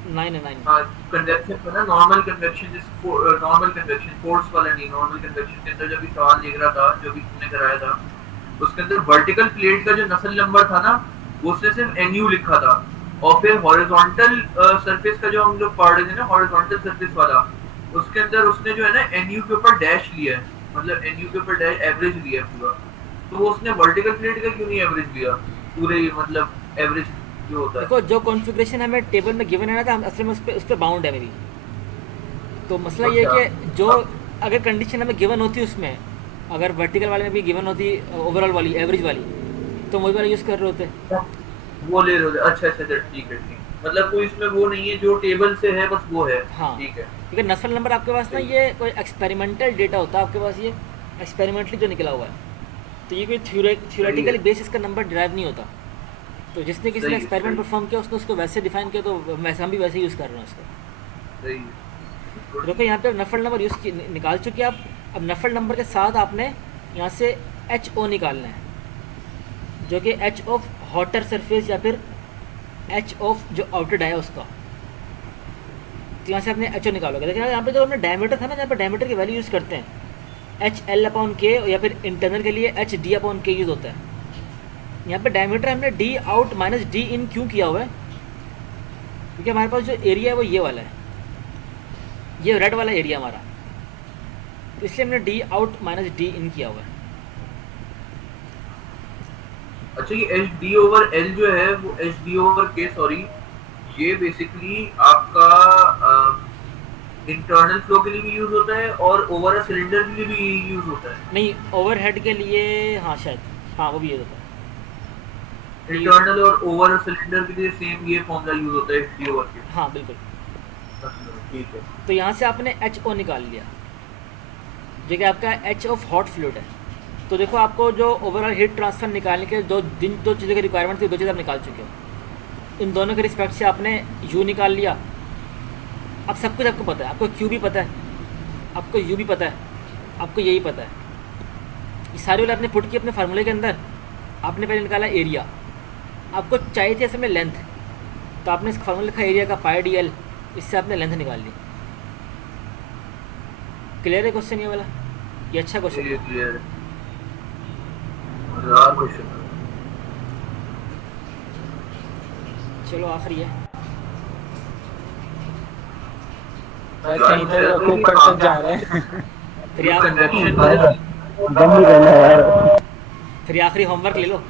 9। हाँ, कन्वेक्शन है ना, normal convection, normal convection force वाला नहीं, नॉर्मल कन्वेक्शन के अंदर जब भी सवाल देख रहा था जो भी तुमने कराया था उसके अंदर वर्टिकल प्लेट का जो नस्ल नंबर था ना वो उसने सिर्फ NU लिखा था, और फिर हॉरिजॉन्टल सरफेस का जो हम लोग पढ़ रहे थे ना हॉरिजॉन्टल सरफेस वाला, उसके अंदर उसने जो है ना NU के ऊपर डैश लिया है, मतलब NU के ऊपर डैश एवरेज लिया है पूरा। तो वो उसने वर्टिकल प्लेट का क्यों नहीं एवरेज लिया पूरे, मतलब एवरेज जो होता है? देखो जो कॉन्फ़िगरेशन हमें टेबल में गिवन है ना था हम असल में उस पे बाउंड है मेरी। तो मसला ये है कि जो अगर कंडीशन हमें गिवन होती उसमें, अगर वर्टिकल वाले में भी गिवन होती ओवरऑल वाली एवरेज वाली, तो वही वाला यूज़ कर रहे होते। वो ले रहे होते। अच्छा, ठीक है। मतलब कोई इसमें वो नहीं है जो टेबल से है बस वो है। हाँ ठीक है। ठीक है, नस्ल नंबर आपके पास ना ये कोई एक्सपेरिमेंटल डेटा होता है आपके पास, ये एक्सपेरिमेंटली जो निकला हुआ है, तो ये कोई थ्योरेटिकल बेसिस का नंबर डिराइव नहीं होता। तो जिसने किसी ने एक्सपेरिमेंट परफॉर्म किया उसने उसको वैसे डिफाइन किया, तो वैसे हम भी वैसे यूज़ कर रहे हैं उसको। सही है। देखो यहाँ पे नफल नंबर निकाल चुके आप। अब नफल नंबर के साथ आपने यहाँ से HO निकालना है, जो कि H ऑफ हॉटर सरफेस या फिर H ऑफ जो आउटर है उसका। तो यहाँ से आपने HO निकालोगे। देखिए यहाँ पे जो हमने डायमीटर था ना, यहाँ पे डायमीटर की वैल्यू यूज़ करते हैं HL/K, या फिर इंटरनल के लिए HD/K यूज़ होता है। यहाँ पे डायमीटर हमने D आउट माइनस D इन क्यों किया हुआ है? क्योंकि हमारे पास जो एरिया है वो ये वाला है, ये रेड वाला एरिया हमारा, तो इसलिए हमने D आउट माइनस D इन किया हुआ है। अच्छा, ये HD/L जो है वो HD/K सॉरी, ये बेसिकली आपका इंटरनल फ्लो के लिए भी यूज होता है और ओवर अ सिलेंडर के लिए भी यूज होता है। नहीं, ओवरहेड के लिए हाँ शायद, हाँ वो भी यूज होता है। इंटरनल और ओवर अ सिलेंडर के लिए सेम ये फॉर्मूला यूज होता है HD/K। हाँ बिल्कुल। ठीक है। तो यहाँ से आपने HO निकाल लिया, जो कि आपका H ऑफ हॉट फ्लूइड है। तो देखो आपको जो ओवरऑल हीट ट्रांसफर निकालने के दो चीज़ों की रिक्वायरमेंट थी, दो चीज़ आप निकाल चुके हो। इन दोनों के रिस्पेक्ट से आपने U निकाल लिया। अब सब कुछ आपको पता है, आपको Q भी पता है, आपको U भी पता है, आपको यही पता है। ये सारी वाले आपने पुट की अपने फार्मूले के अंदर। आपने पहले निकाला एरिया, आपको चाहिए थी असल में लेंथ, तो आपने इस फार्मूला लिखा एरिया का πdl, इससे आपने लेंथ निकाल ली। क्लियर है क्वेश्चन ये वाला? ये अच्छा क्वेश्चन है। क्लियर है। मजेदार क्वेश्चन है। चलो आखिरी है। कहीं तो ऊपर तक जा रहे हैं। फिर कन्वेक्शन दम नहीं करना यार। फिर आखिरी होमवर्क ले लो।